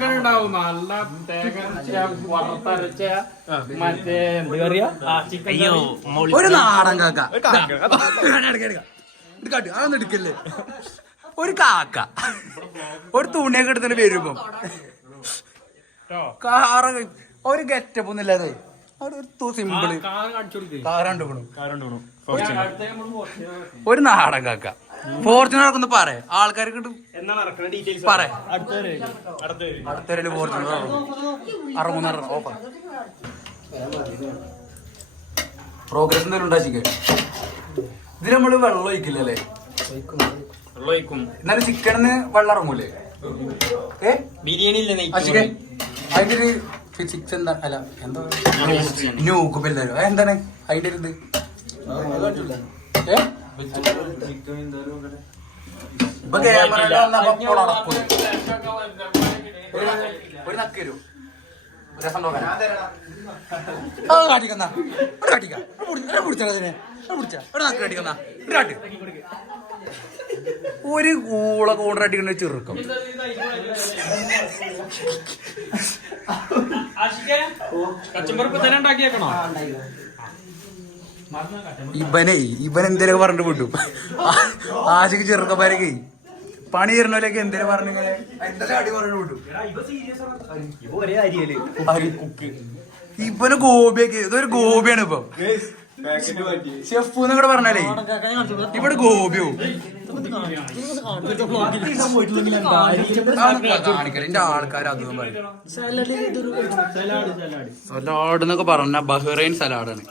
ഉണ്ടാവും നല്ല വറുത്തരച്ച മറ്റേ എന്താ പറയാ ഒരു നാടൻ കാക്ക അതൊന്നും എടുക്കല്ലേ ഒരു കാക്ക ഒരു തുണിയൊക്കെ എടുത്തിട്ട് വരുമ്പോ ഒരു ഗെറ്റപ്പ് ഒന്നും ഇല്ലാതെ ഒരു സിമ്പിള് കാറുണ്ടോ ഒരു നാടൻ കാക്ക ഫോർച്യൂണർ ഒന്ന് പറ ആൾക്കാർക്ക് എന്നാണ് ഇറക്കുന്ന ഡീറ്റെയിൽസ് പറ അടുത്ത ഫോർച്യൂണർ അറുപൂന്നര ഓഫർ പ്രോഗ്രസ് എന്തെങ്കിലും ഉണ്ടാക്കിക്കേ ഇതിന് നമ്മള് വെള്ളം ഒഴിക്കില്ലല്ലേ എന്നാലും ചിക്കണിന് വെള്ളം ഇറങ്ങൂലേ ബിരിയാണി അതിന്റെ ഒരു ഫിസിക്സ് എന്താ അല്ല എന്താ ന്യൂക്കുബെല്ലാരും അതെന്താണ് അതിന്റെ ഒരു ഇത് ഇപ്പൊ ക്യാമറ ഒരു നക്ക് തരൂ രസം നോക്കാൻ കാട്ടിക്കുന്ന ഒരു കാട്ടിക്ക പിടിച്ചതിനെ പിടിച്ച ഒരു നക്ക് കാട്ടിക്കുന്ന ഒരു കാട്ട് ഒരു കൂള കോണ്ടർ അടിക്കുന്ന ചെറുക്കം ഇവൻ എന്തേലൊക്കെ പറഞ്ഞിട്ട് വിട്ടു ആശയ്ക്ക് ചെറുക്കന്മാരൊക്കെ പണി തരണോലൊക്കെ എന്തേലും പറഞ്ഞിങ്ങനെ അടി പറഞ്ഞു വിട്ടു ഇവന് ഗോപിയൊക്കെ ഇതൊരു ഗോപിയാണ് ഇപ്പൊ ഷെഫ് എന്നൊക്കെ പറഞ്ഞാലേ ഇവിടെ ഗോപിയോ കാണിക്കല എന്റെ ആൾക്കാർ അതൊന്നും പറയും സലാഡ് എന്നൊക്കെ പറഞ്ഞ ബഹ്റൈൻ സലാഡാണ്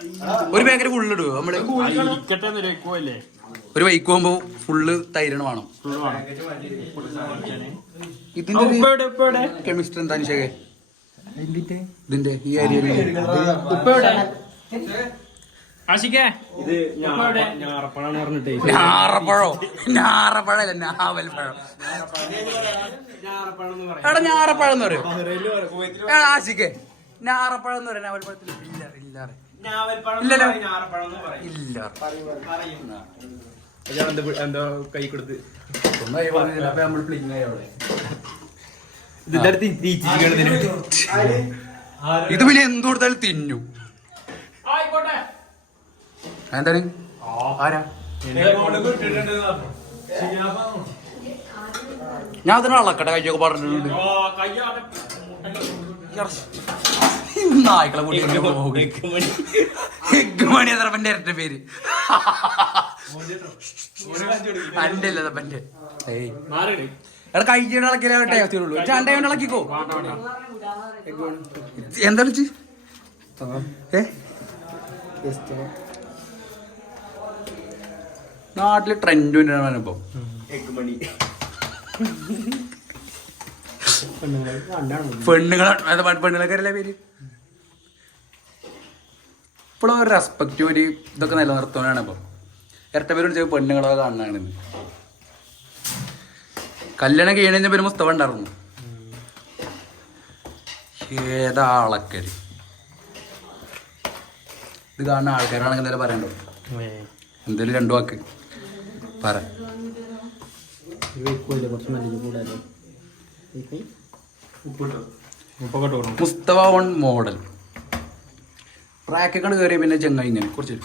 ഒരു പാക്കറ്റ് ഫുള്ള് ഇടുവോ നമ്മള് ഒരു ബൈക്ക് പോകുമ്പോ ഫുള്ള് തൈരാണ് വേണം ഇതിന്റെ കെമിസ്ട്രി എന്താ നിശേ ഇതിന്റെ ഈ ഏരിയയില് ഞാറപ്പഴല്ല ഞാവൽപ്പഴം എടാ ഞാറപ്പഴം എന്ന് പറയും ആശിക്കേ ഞാറപ്പഴം എന്ന് പറയാം ഞാവൽപ്പഴത്തിൽ ഇല്ല എന്തോ കൈ കൊടുത്ത് ഇത് പിന്നെ എന്ത് കൊടുത്താലും തിന്നു എന്താണ് ആരാ ഞാൻ അതിന് അളക്കട്ടെ കഴിച്ചൊക്കെ പറഞ്ഞിട്ടുണ്ട് നായ്ക്കളെ കൂട്ടി എഗ്മണി എന്റെ ഇരട്ട പേര് എന്റെ അല്ല തപ്പന്റെ എടാ കഴിച്ചിട്ട് ഇളക്കിയാലേ ടേസ്റ്റ് ഉള്ളൂ രണ്ടേ കൊണ്ട് ഇളക്കിക്കോ എന്താ വിളിച്ച് നാട്ടില് ട്രെൻഡ് ഇപ്പൊ പെണ്ണുങ്ങളൊക്കെ അല്ലേ പേര് ഇപ്പോഴും ഒരു റെസ്പെക്റ്റ് ഒരു ഇതൊക്കെ നിലനിർത്താനാണ് ഇപ്പൊ ഇരട്ട പേര് വിളിച്ച പെണ്ണുങ്ങളൊക്കെ കാണാണ് കല്യാണം കഴിയണ പേര് മുസ്തഫ ഉണ്ടായിരുന്നു ഏതാ ആളക്കര് ഇത് കാണുന്ന ആൾക്കാരാണെങ്കിൽ എന്തായാലും പറയണ്ടോ എന്തായാലും രണ്ടു വാക്ക് പറ മുസ്തഫ ഓൺ മോഡൽ ട്രാക്കൊക്കെ കയറിയ പിന്നെ ചെങ്ങായി ഇങ്ങനെ കുറച്ച്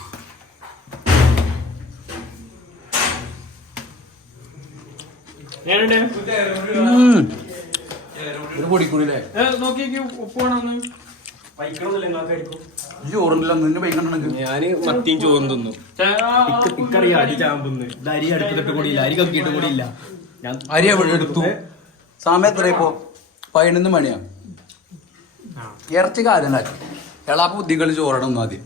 പൊടിക്കൂടില്ലേ ചോറുണ്ടല്ലോ നിന്നെ ബൈക്കണ്ടെങ്കിൽ ഞാന് മത്തിയും ചോറും തിന്നു ഇക്കറിയാം അരി ചാമ്പുന്ന് ഇത് അരി അടുപ്പിട്ട് കൂടിയില്ല അരി കക്കിയിട്ട് കൂടിയില്ല അരി എവിടെ എടുത്തു സമയം എത്രയപ്പോ 11 മണിയാ ഇറച്ചി കാര്യം എളാപ്പ ബുദ്ധികൾ ചോറിടണം ആദ്യം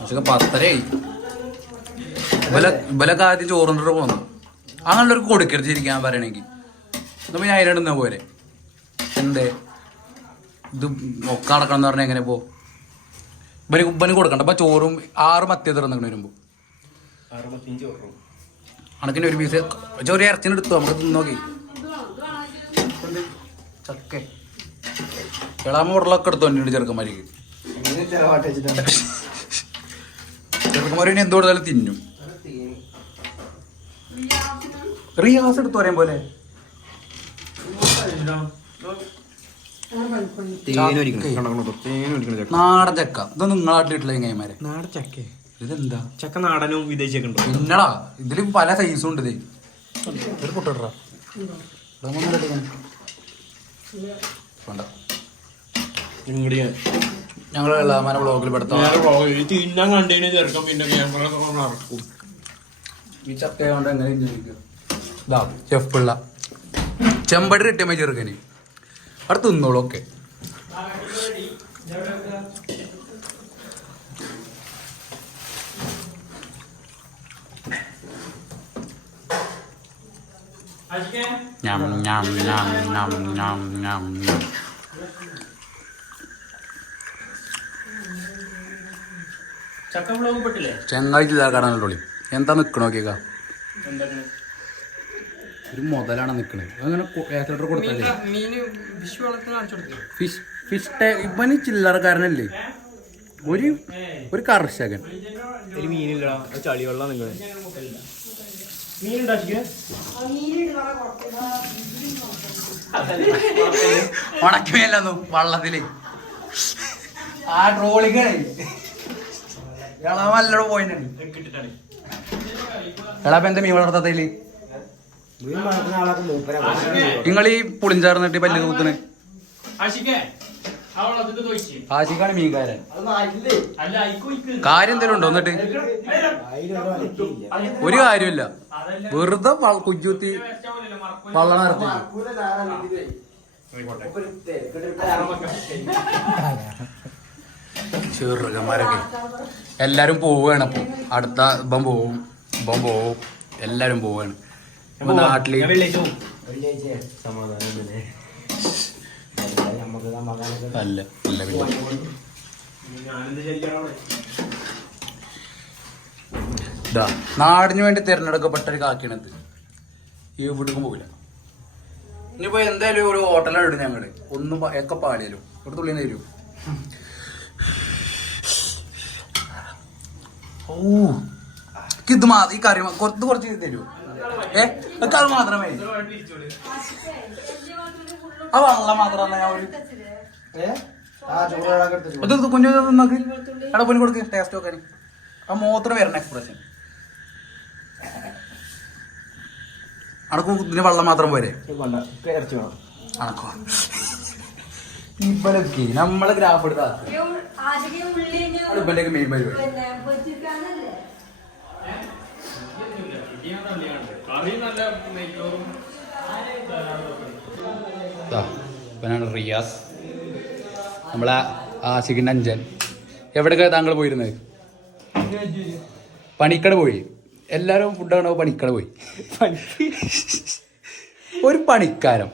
പക്ഷെ 10:30 ഇവലൊക്കെ ആദ്യം ചോറിണ്ടിട്ട് പോന്നു അങ്ങനെയുള്ളൊരു കൊടുക്കരുത് ഇരിക്കാൻ പറയണെങ്കിൽ എന്നാ പിന്നെ അതിനിടുന്ന പോലെ എന്തേ ഇത് ഒക്കെ നടക്കണം എന്ന് പറഞ്ഞാൽ എങ്ങനെ പോ ഇവന് കൊടുക്കണ്ട അപ്പൊ ചോറും 6 മത്തി തിറന്നിങ്ങനെ വരുമ്പോ അണക്കിന് ഒരു പീസ് ചോറ് ഇറച്ചിന് എടുത്തു നമുക്ക് തിന്നോക്കി ചക്കേ ഇളാമ ഉരുളൊക്കെ എടുത്തു വന്നിട്ടുണ്ട് ചെറുക്കന്മാർക്ക് ചെറുക്കന്മാർ ഇനി എന്ത് കൊടുത്താലും തിന്നും റിയാസ് എടുത്തു പറയാൻ പോലെ നാടൻ ചക്ക ഇതൊന്നും നിങ്ങളെ നാട്ടിലിട്ടുള്ള എങ്ങനെമാരെ നാടൻ ചക്ക ഇതെന്താ ചക്ക നാടനും വിദേശിയൊക്കെ ഉണ്ടോ പിന്നടാ ഇതില് പല സൈസും ഉണ്ട് ഇത് ഒരു പൊട്ടിടാ വേണ്ട ഞങ്ങൾ എല്ലാമാനെ വ്ളോഗിൽ പെടുത്താം. തിന്നാൻ കണ്ടതിന് ചേർക്കാം പിന്നെ ക്യാമറ നടക്കും. ഈ ചക്ക കൊണ്ട് എങ്ങനെ ഇതാ ഷെഫ് പിള്ള ചെമ്പടി കിട്ടിയമ്മ ചെറുക്കന് അവിടെ തിന്നോളൂ. ഓക്കെ ഞം ഞം ഞം ഞം ഞം ഞം ഞം. ചക്ക വ്ളോഗ് പെട്ടില്ലേ? ചെങ്ങാഴ്ച കടന്നോളി എന്താ നിക്കണ നോക്കിയേക്ക. ഒരു മുതലാണ് നിക്കണത്. അങ്ങനെ ഏക്കർ കൊടുത്തല്ലേ ഫിഷ് ഫിഷ് ഇവന് ചില്ലറക്കാരനല്ലേ, ഒരു കർഷകൻ. ഒരു മീനില്ല, ചളിവെള്ളം നിങ്ങൾ ഉണക്കിമേലൊന്നും വള്ളത്തില് ആ ട്രോളിങ് നല്ലോണം പോയിട്ടുണ്ട്. എടാ എന്താ മീൻ വളർത്തത്തില് നിങ്ങൾ ഈ പുളിഞ്ചാർന്നിട്ട് പല്ല് കൂത്തിന് ആശിക്കാണ് മീൻകാരൻ. കാര്യം എന്തെങ്കിലും ഉണ്ടോ? എന്നിട്ട് ഒരു കാര്യമില്ല, വെറുതെ കുജൂത്തി വള്ളം നടത്തി. ചെറുകന്മാരൊക്കെ എല്ലാരും പോവുകയാണ്. അപ്പൊ അടുത്ത ഇപ്പം പോവും എല്ലാരും പോവാണ്. ഇപ്പൊ നാട്ടില് അല്ല അല്ല ഇതാ നാടിന് വേണ്ടി തിരഞ്ഞെടുക്കപ്പെട്ട ഒരു കാക്കിയാണത്. എവിടേക്കും പോകില്ല. ഇനിയിപ്പോ എന്തായാലും ഒരു ഹോട്ടലാണ് ഇടും ഞങ്ങള്. ഒന്നും ഒക്കെ പാടിയാലും ഒരു തുള്ളി തരൂ. ഓ ഇത് ഈ കറി കുറച്ച് തരൂ. അത് മാത്രമേ ആ വെള്ളം മാത്രം കുഞ്ഞു നോക്ക്. എടാ പൊന്നു കൊടുക്ക് ടേസ്റ്റ് നോക്കാൻ. ആ മൂത്രം വരണം എക്സ്പ്രഷൻ. അണക്കും ഇതിന് വെള്ളം മാത്രം പോരെ. അണക്കോ ഇവലൊക്കെ നമ്മളെ ഗ്രാഫ് എടുത്താ ഇവന്റെയൊക്കെ മെയിൻ പരിപാടി. ഇവനാണ് റിയാസ്, നമ്മളെ ആശിഖിന്റെ അഞ്ചൻ. എവിടെയൊക്കെ താങ്കൾ പോയിരുന്നത്? പണിക്കട പോയി. എല്ലാരും ഫുഡാണോ? പണിക്കട പോയി. ഒരു പണിക്കാരം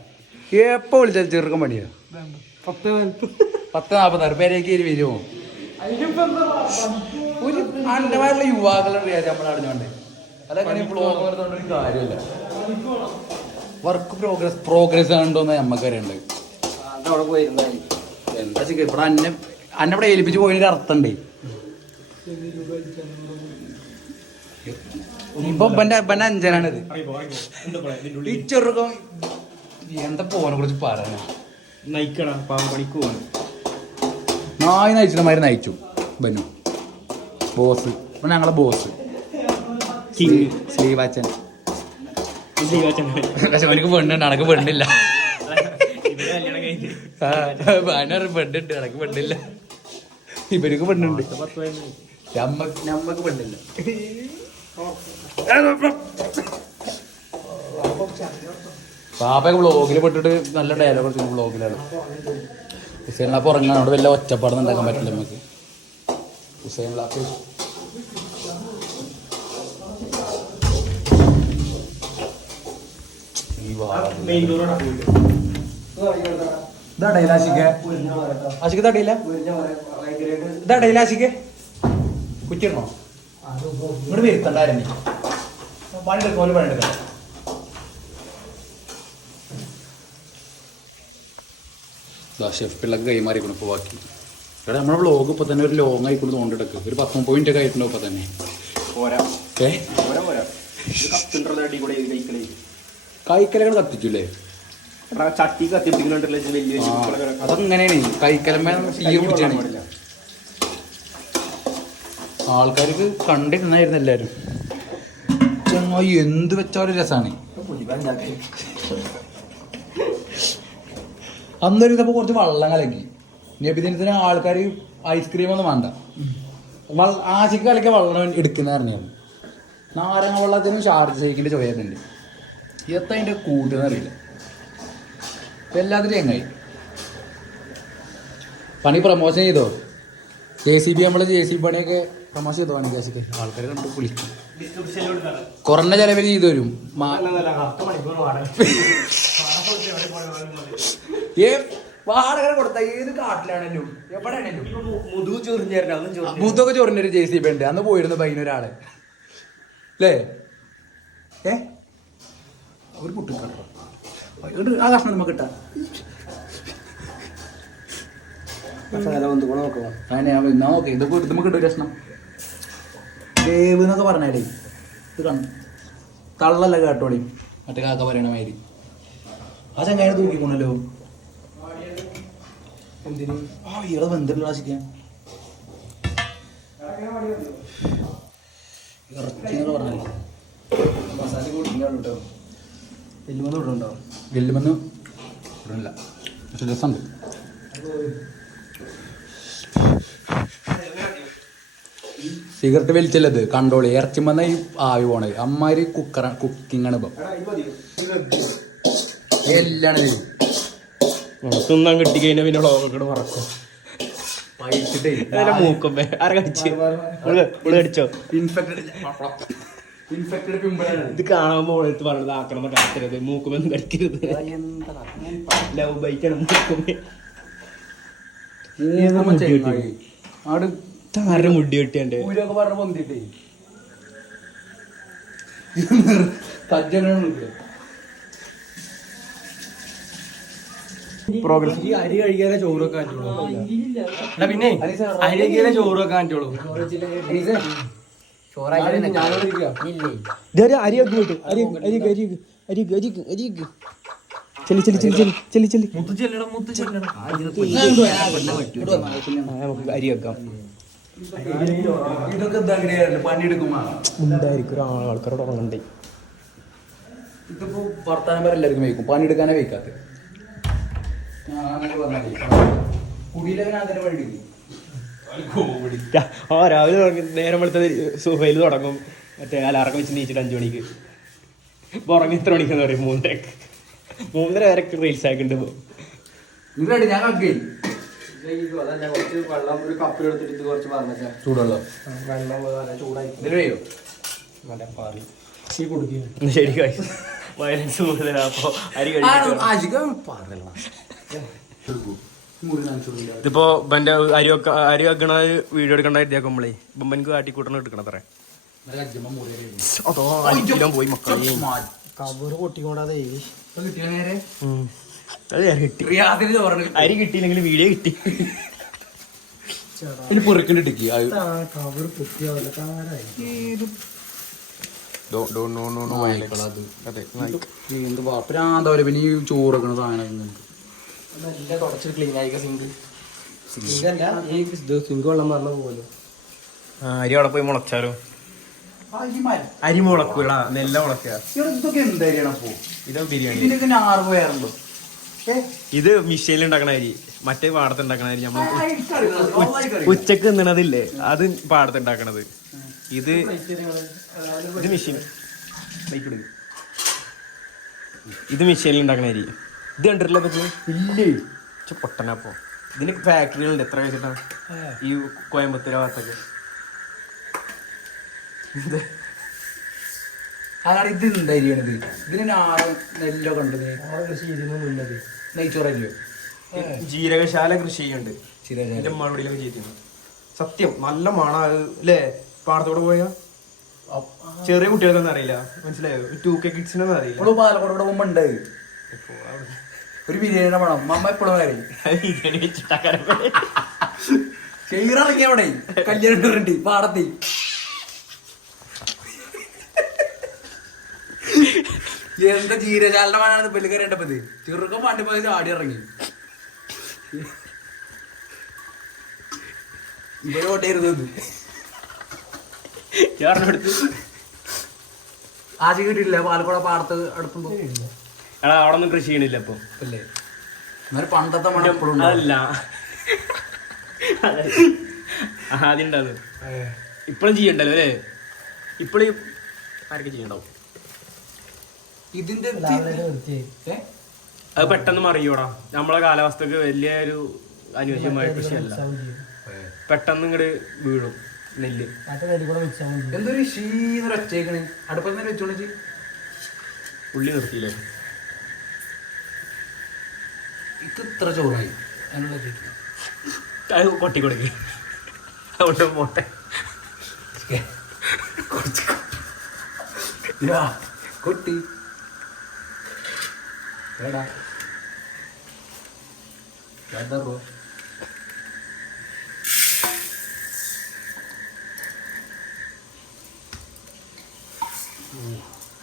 എപ്പോ വിളിച്ചാൽ ചെറുക്കം പണിയാ. 10:46 പേരേക്ക് വരുമോ? ഒരു അണ്ടമായിട്ടുള്ള യുവാക്കളുടെ നമ്മൾ അറിഞ്ഞോണ്ട് അതങ്ങനെ ബ്ലോഗ് വരുന്നോണ്ടൊരു കാര്യമില്ല. വർക്ക് പ്രോഗ്രസ് ആണോന്ന് നമ്മക്കറിയണ്ട്. എന്താ ചെയ്യ ഇവിടെ അന്നെ ഏൽപ്പിച്ച് പോയതിനൊരു അർത്ഥമുണ്ട്. ഇപ്പൊ ഇവന്റെ അഞ്ചനാണിത്. ഈ ചെറുക്കം എന്താ പോനെ കുറിച്ച് പറയാനാ? നായി നയിച്ചിട്ടമാര് നയിച്ചു. ബനു ബോസ്, ഞങ്ങളെ ബോസ് ശ്രീവാച്ചൻ. പക്ഷെ അവനക്ക് പെണ്ണുണ്ട്, അനക്ക് പെണ്ണില്ല. പെണ്ണുണ്ട്, അനക്ക് പെണ്ണില്ല. ഇവർക്ക് പെണ്ണുണ്ട്, നമ്മക്ക് പെണ്ണില്ല. പാപ്പയൊക്കെ വ്ളോഗിൽ പെട്ടിട്ട് നല്ല ഡയലോഗ് എടുത്തു. വ്ളോഗിലാണ് ഹുസൈൻ ലാപ്പ് ഉറങ്ങാൻ. അവിടെ വല്ല ഒച്ചപ്പാടൊന്നും ഉണ്ടാക്കാൻ പറ്റില്ല നമുക്ക്. ഹുസൈൻ ലാപ്പ് ഇതടയില്ല ആശിക്ക്. ആശിക്ക് ഇതടയില്ല, ഇതടയില്ല ആശിക്ക്. കുറ്റിടണോ? ഇങ്ങോട്ട് വരുത്തണ്ടായിരുന്നു. പണിയെടുക്കും, പോലെ പണിയെടുക്കാം. ഷെഫ് പിള്ളക്ക് കൈമാറിക്കണം ഇപ്പോൾ ബാക്കി. എടാ നമ്മുടെ വ്ളോഗ് ഇപ്പൊ തന്നെ ഒരു ലോങ് ആയിക്കൊണ്ട് തോണ്ടെടുക്ക്. ഒരു 10-30 ഒക്കെ ആയിട്ടുണ്ടോ ഇപ്പൊ തന്നെ? കൈക്കലകൾ കത്തിച്ചില്ലേ? ചട്ടി കത്തിപ്പിടിക്കുന്നുണ്ടല്ലോ. അതങ്ങനെയാണ് കൈക്കലമ്മ തീ പിടിച്ചാണ്. ആൾക്കാർക്ക് കണ്ടിരുന്നായിരുന്നു എല്ലാരും. ചങ്ങായി എന്ത് വെച്ചാലും രസാണ്. അന്നൊരു ഇതപ്പോ കുറച്ച് വെള്ളം കലങ്ങി. നബിദിനത്തിന് ആൾക്കാർ ഐസ്ക്രീം ഒന്നും വേണ്ട. ആശിക്ക് കളിക്കാൻ വെള്ളം എടുക്കുന്ന പറഞ്ഞാണ്. നാരങ്ങ വെള്ളത്തിനും ഷാർജ ഷേക്കിന്റെ ചോയതുണ്ട്. എത്ര അതിന്റെ കൂട്ടുന്ന അറിയില്ല. ഇപ്പൊ എല്ലാത്തിനും എങ്ങായി പണി പ്രമോഷൻ ചെയ്തോ? JCB നമ്മള് JCB പണിയൊക്കെ പ്രമോഷൻ ചെയ്തോ? പണി ആശിക്ക് ആൾക്കാരെ കണ്ടു വിളിക്കും. കുറഞ്ഞ ചെലവിൽ ചെയ്തു വരും. വാടക കൊടുത്ത ഏത് കാട്ടിലാണേലും എവിടെയാണേലും മുതൊക്കെ ചൊറിഞ്ഞൊരു JCB ഉണ്ട്. അന്ന് പോയിരുന്നു പയ്യനൊരാള് അല്ലേ? ഒരു കുട്ടിക്കാട്ടോ ആ കഷ്ണം നമുക്ക് കിട്ടാം. നോക്കെ ഇതൊക്കെ നമുക്ക് കിട്ടും കഷ്ണം. വേവ് എന്നൊക്കെ പറഞ്ഞാലേ ഇത് കണ്ണു തള്ളല്ല കേട്ടോളി. മറ്റേ കാക്ക പറയണ മാതിരി ആ ചങ്ങായി തൂക്കിക്കോണല്ലോ. എന്തിന് ഇവിടെ വെന്തിട്ടുള്ള ആശിക്കാൻ ഇറച്ചിന്നൊക്കെ പറഞ്ഞാലേ മസാല കൂട്ടിട്ടോ. വെല്ലുമെന്ന് ഇടുന്നുണ്ടോ? വെല്ലുമെന്ന് ഇടുന്നില്ല. പക്ഷെ രസമുണ്ട്. സിഗരറ്റ് വലിച്ചല്ലത് കണ്ടോളി. ഇറച്ചിമെന്ന ഈ ആവി പോണേ അമ്മാര് കുക്കിംഗ് ആണ്. ഇപ്പം എല്ലാം തിന്നാൻ കിട്ടി കഴിഞ്ഞാൽ പിന്നെ വ്ളോഗൊക്കെ മറക്കും. മൂക്കുമ്പേ കടിച്ചോ? ഇത് കാണുമ്പോ എടുത്ത് പറഞ്ഞത് ആക്രമണം കടത്തരുത്, മൂക്കുമെന്ന് കടിക്കരുത്. ലവ് ബൈറ്റാണ് മൂക്കുമ്പേ. ആരുടെ മുടി കെട്ടിയാണ്ട് പൊന്തിട്ടേ അരി കഴിക്കാതെ ചോറ് വെക്കാൻ പിന്നെ അരി കഴിക്കാതെ ചോറ് വെക്കാൻ പറ്റുള്ളൂ. അരി വെക്കാം. ഇതൊക്കെ പണിയെടുക്കുമ്പോ ആൾക്കാരോട് ഉറങ്ങണ്ടേ. ഇതിപ്പോ വർത്താനം വരെ എല്ലാവർക്കും വയ്ക്കും. പണിയെടുക്കാനേ വയ്ക്കാത്ത അങ്ങനെ പറഞ്ഞാൽ കുടിയിലവൻ അങ്ങനെ പണിയെടുക്കും. രാവിലെ നേരം വെളുത്തത് സുഹയിൽ തുടങ്ങും. മറ്റേ അലാറൊക്കെ വെച്ച് നീച്ചിട്ട് 5 മണിക്ക് ഉറങ്ങി. എത്ര മണിക്കെന്ന് പറയും? 3:30 വരെ റീൽസ് ആക്കിണ്ട്. നിങ്ങളുടെ ഞാൻ വെള്ളം ഒരു കപ്പിലെടുത്തിട്ട് കുറച്ച് പറഞ്ഞാ ചൂടുള്ളോ വെള്ളം ചൂടായി ഇതിലെയോ ശരി വയലൻസ് കൂടുതലാ. അപ്പൊ അരി കഴിക്കും. ഇതിപ്പോ ഇവന്റെ അരി വെക്കണ വീഡിയോ എടുക്കണ്ട എത്തിയാക്കുമ്പളേ ബൊമ്പനക്ക് കാട്ടിക്കൂട്ടണം എടുക്കണത്രേ. അതോ 5 കിലോ പോയി മക്കളെ. കബറ് പൊട്ടിക്കൊണ്ടാതെ അരി കിട്ടിയില്ലെങ്കിൽ വീഡിയോ കിട്ടി. പൊറിക്കണ്ടിട്ട് കബറ് പൊട്ടിയാവില്ല. പിന്നെ ഈ ചോറ് വെക്കണ സാധനം നല്ല തുടച്ചിട്ട് ക്ലീൻ ആയിക്ക. സിങ്ക് വെള്ളം പറഞ്ഞ പോലെ അരി അവിടെ പോയി മുളച്ചാലോ? അരി മുളക്കൂല, നെല്ല മുളക്കുക. ഇതൊക്കെ എന്തായാലും ഇതോ ബിരിയാണി. ഇതിനൊക്കെ ഞാറ് പോയാറുണ്ടോ? ഇത് മിഷീനിൽ ഉണ്ടാക്കണ അരി, മറ്റേ പാടത്ത് ഉണ്ടാക്കണ അരി. നമ്മൾ ഉച്ചക്ക് തിന്നണതില്ലേ, അത് പാടത്ത് ഉണ്ടാക്കണത്. ഇത് മെഷീൻ. ഇത് മെഷീനിൽ ഉണ്ടാക്കണ അരി. ഇത് കണ്ടിട്ടില്ല പറ്റും? ഇല്ലേ പൊട്ടനപ്പോ. ഇതിന് ഫാക്ടറികളുണ്ട്. എത്ര കഴിച്ചിട്ടാണ് ഈ കോയമ്പത്തൂർ ഭാഗത്തൊക്കെ. അതാണ് ഇത് എന്തായിരിക്കണത്. ഇതിന് ഞാറ് നെല്ലോ കണ്ടത് നെയ്ച്ചോറല്ലോ. ജീരകശാല കൃഷി ചെയ്യുന്നുണ്ട്. എന്റെ മറുപടിയിലൊക്കെ ചെയ്തിരുന്നു. സത്യം നല്ല മണ അല്ലേ? പാടത്തോടെ പോയാ ചെറിയ കുട്ടികൾക്കൊന്നും അറിയില്ല. മനസ്സിലായോ? 2K കിഡ്സിനൊന്നും അറിയില്ല. പാലക്കോട് പോകുമ്പോ ഉണ്ട് ഒരു ബിരിയാണിയുടെ പണം. മമ്മ എപ്പോഴും ചെയ്യിറങ്ങിയ അവിടെ കല്യാണം പാടത്തി എന്താ ജീരജാലിന്റെ മനാണ് പെല്ല് കയറേണ്ടപ്പത്. ചെറുക്കം പാണ്ടി പോയത് ആടി ഇറങ്ങി. ഇവിടെ ഓട്ടയിരുന്നത് ആദ്യം കിട്ടിയില്ല. പാലക്കോട് പാടത്ത് അടുത്തുമ്പോ അവിടെ ഒന്നും കൃഷി ചെയ്യണില്ല ഇപ്പൊ. അല്ലേ? എന്നാലും പണ്ടത്തെ മണം എപ്പോഴും അല്ല. ആദ്യം ഉണ്ടാവും ഇപ്പഴും ചെയ്യണ്ടല്ലോ അല്ലേ? ഇപ്പഴും ആരൊക്കെ ചെയ്യണ്ടാവും. ഇതിന്റെ അത് പെട്ടെന്ന് മറിയൂടാ. നമ്മളെ കാലാവസ്ഥക്ക് വലിയ ഒരു അനുയോജ്യമായ കൃഷിയല്ല. പെട്ടെന്ന് ഇങ്ങോട്ട് വീഴും നെല്ല്. എന്തൊരു ഷീന്നൊരൊച്ചേക്കണ്. അടുപ്പം തന്നെ വെച്ചോണ്ടി ഉള്ളി നിർത്തിയില്ലേ? ഇത് ഇത്ര ചോറായി അത് കൊട്ടി കൊടുക്ക്. അവിടെ പോട്ടെ. കൊട്ടി എടാ കേട്ടോ.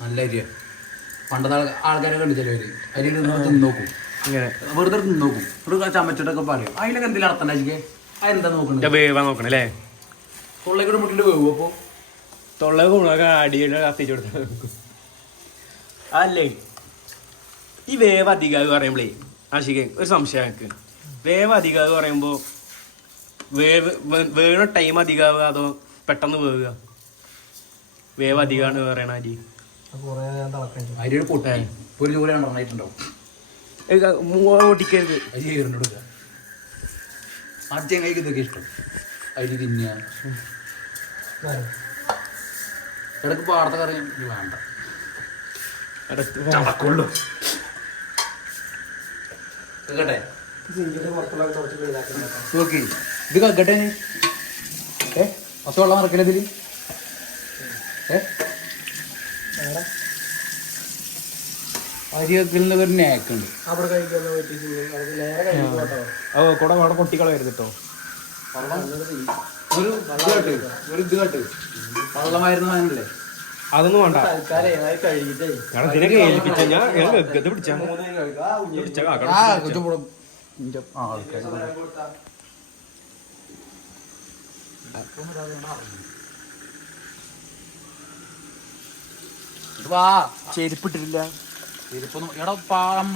നല്ല അരിയ. പണ്ടത്തെ ആൾക്കാരെ കണ്ടിച്ചല്ലോ അവര് അരി തിന്നു നോക്കും, ഇങ്ങനെ വെറുതെ തിന്നു നോക്കും, ഒരു ചമച്ചിട്ടൊക്കെ പറയും. അതിലൊക്കെ എന്തെങ്കിലും അർത്ഥം അടിക്കേ? അതെന്താ നോക്കണേ? വേവാൻ നോക്കണം അല്ലേ? തൊള്ളേക്കൂടെ മുട്ടിട്ട് വേവും. അപ്പൊ തൊള്ള ഗുണമൊക്കെ അടിയുടെ കത്തിച്ചു കൊടുത്ത അല്ലേ? ഈ വേവ് അധികം പറയുമ്പോഴേ ആഷികെ ഒരു സംശയം എനിക്ക്. വേവ് അധികം പറയുമ്പോൾ വേവണ ടൈം അധികമാവുക അതോ പെട്ടെന്ന് വേവുക? വേവ് അധികമാണ് പറയണ അരി. അരിയുടെ പൊട്ടാൻ ഒരു ജോലി നന്നായിട്ടുണ്ടാവും. ഓടിക്കരുത്. അരി കയറിന് കൊടുക്കുക. ആ ചെങ്ങായിക്ക് ഇതൊക്കെ ഇഷ്ടം. അരി തിന്നുക. ഇടക്ക് പാടത്തെ കറി വേണ്ട. ചടക്കുള്ളൂ കേട്ടെ. നോക്കി ഇത് കക്കട്ടെ. പത്ത് വെള്ളം മറക്കല ഇതില്. അരി വെക്കലിന് ഒരു നേക്കുണ്ട്. കൂടെ അവിടെ പൊട്ടിക്കള വരുത് കേട്ടോ. ഒരു ഇത് കേട്ട് വെള്ളമായിരുന്ന സാധനല്ലേ? അതൊന്നും വേണ്ട. ഇതിനൊക്കെ ഏൽപ്പിച്ച ഞാൻ പിടിച്ചാ ചെരുപ്പിട്ടിട്ടില്ല. ചെരുപ്പൊന്നും എടാ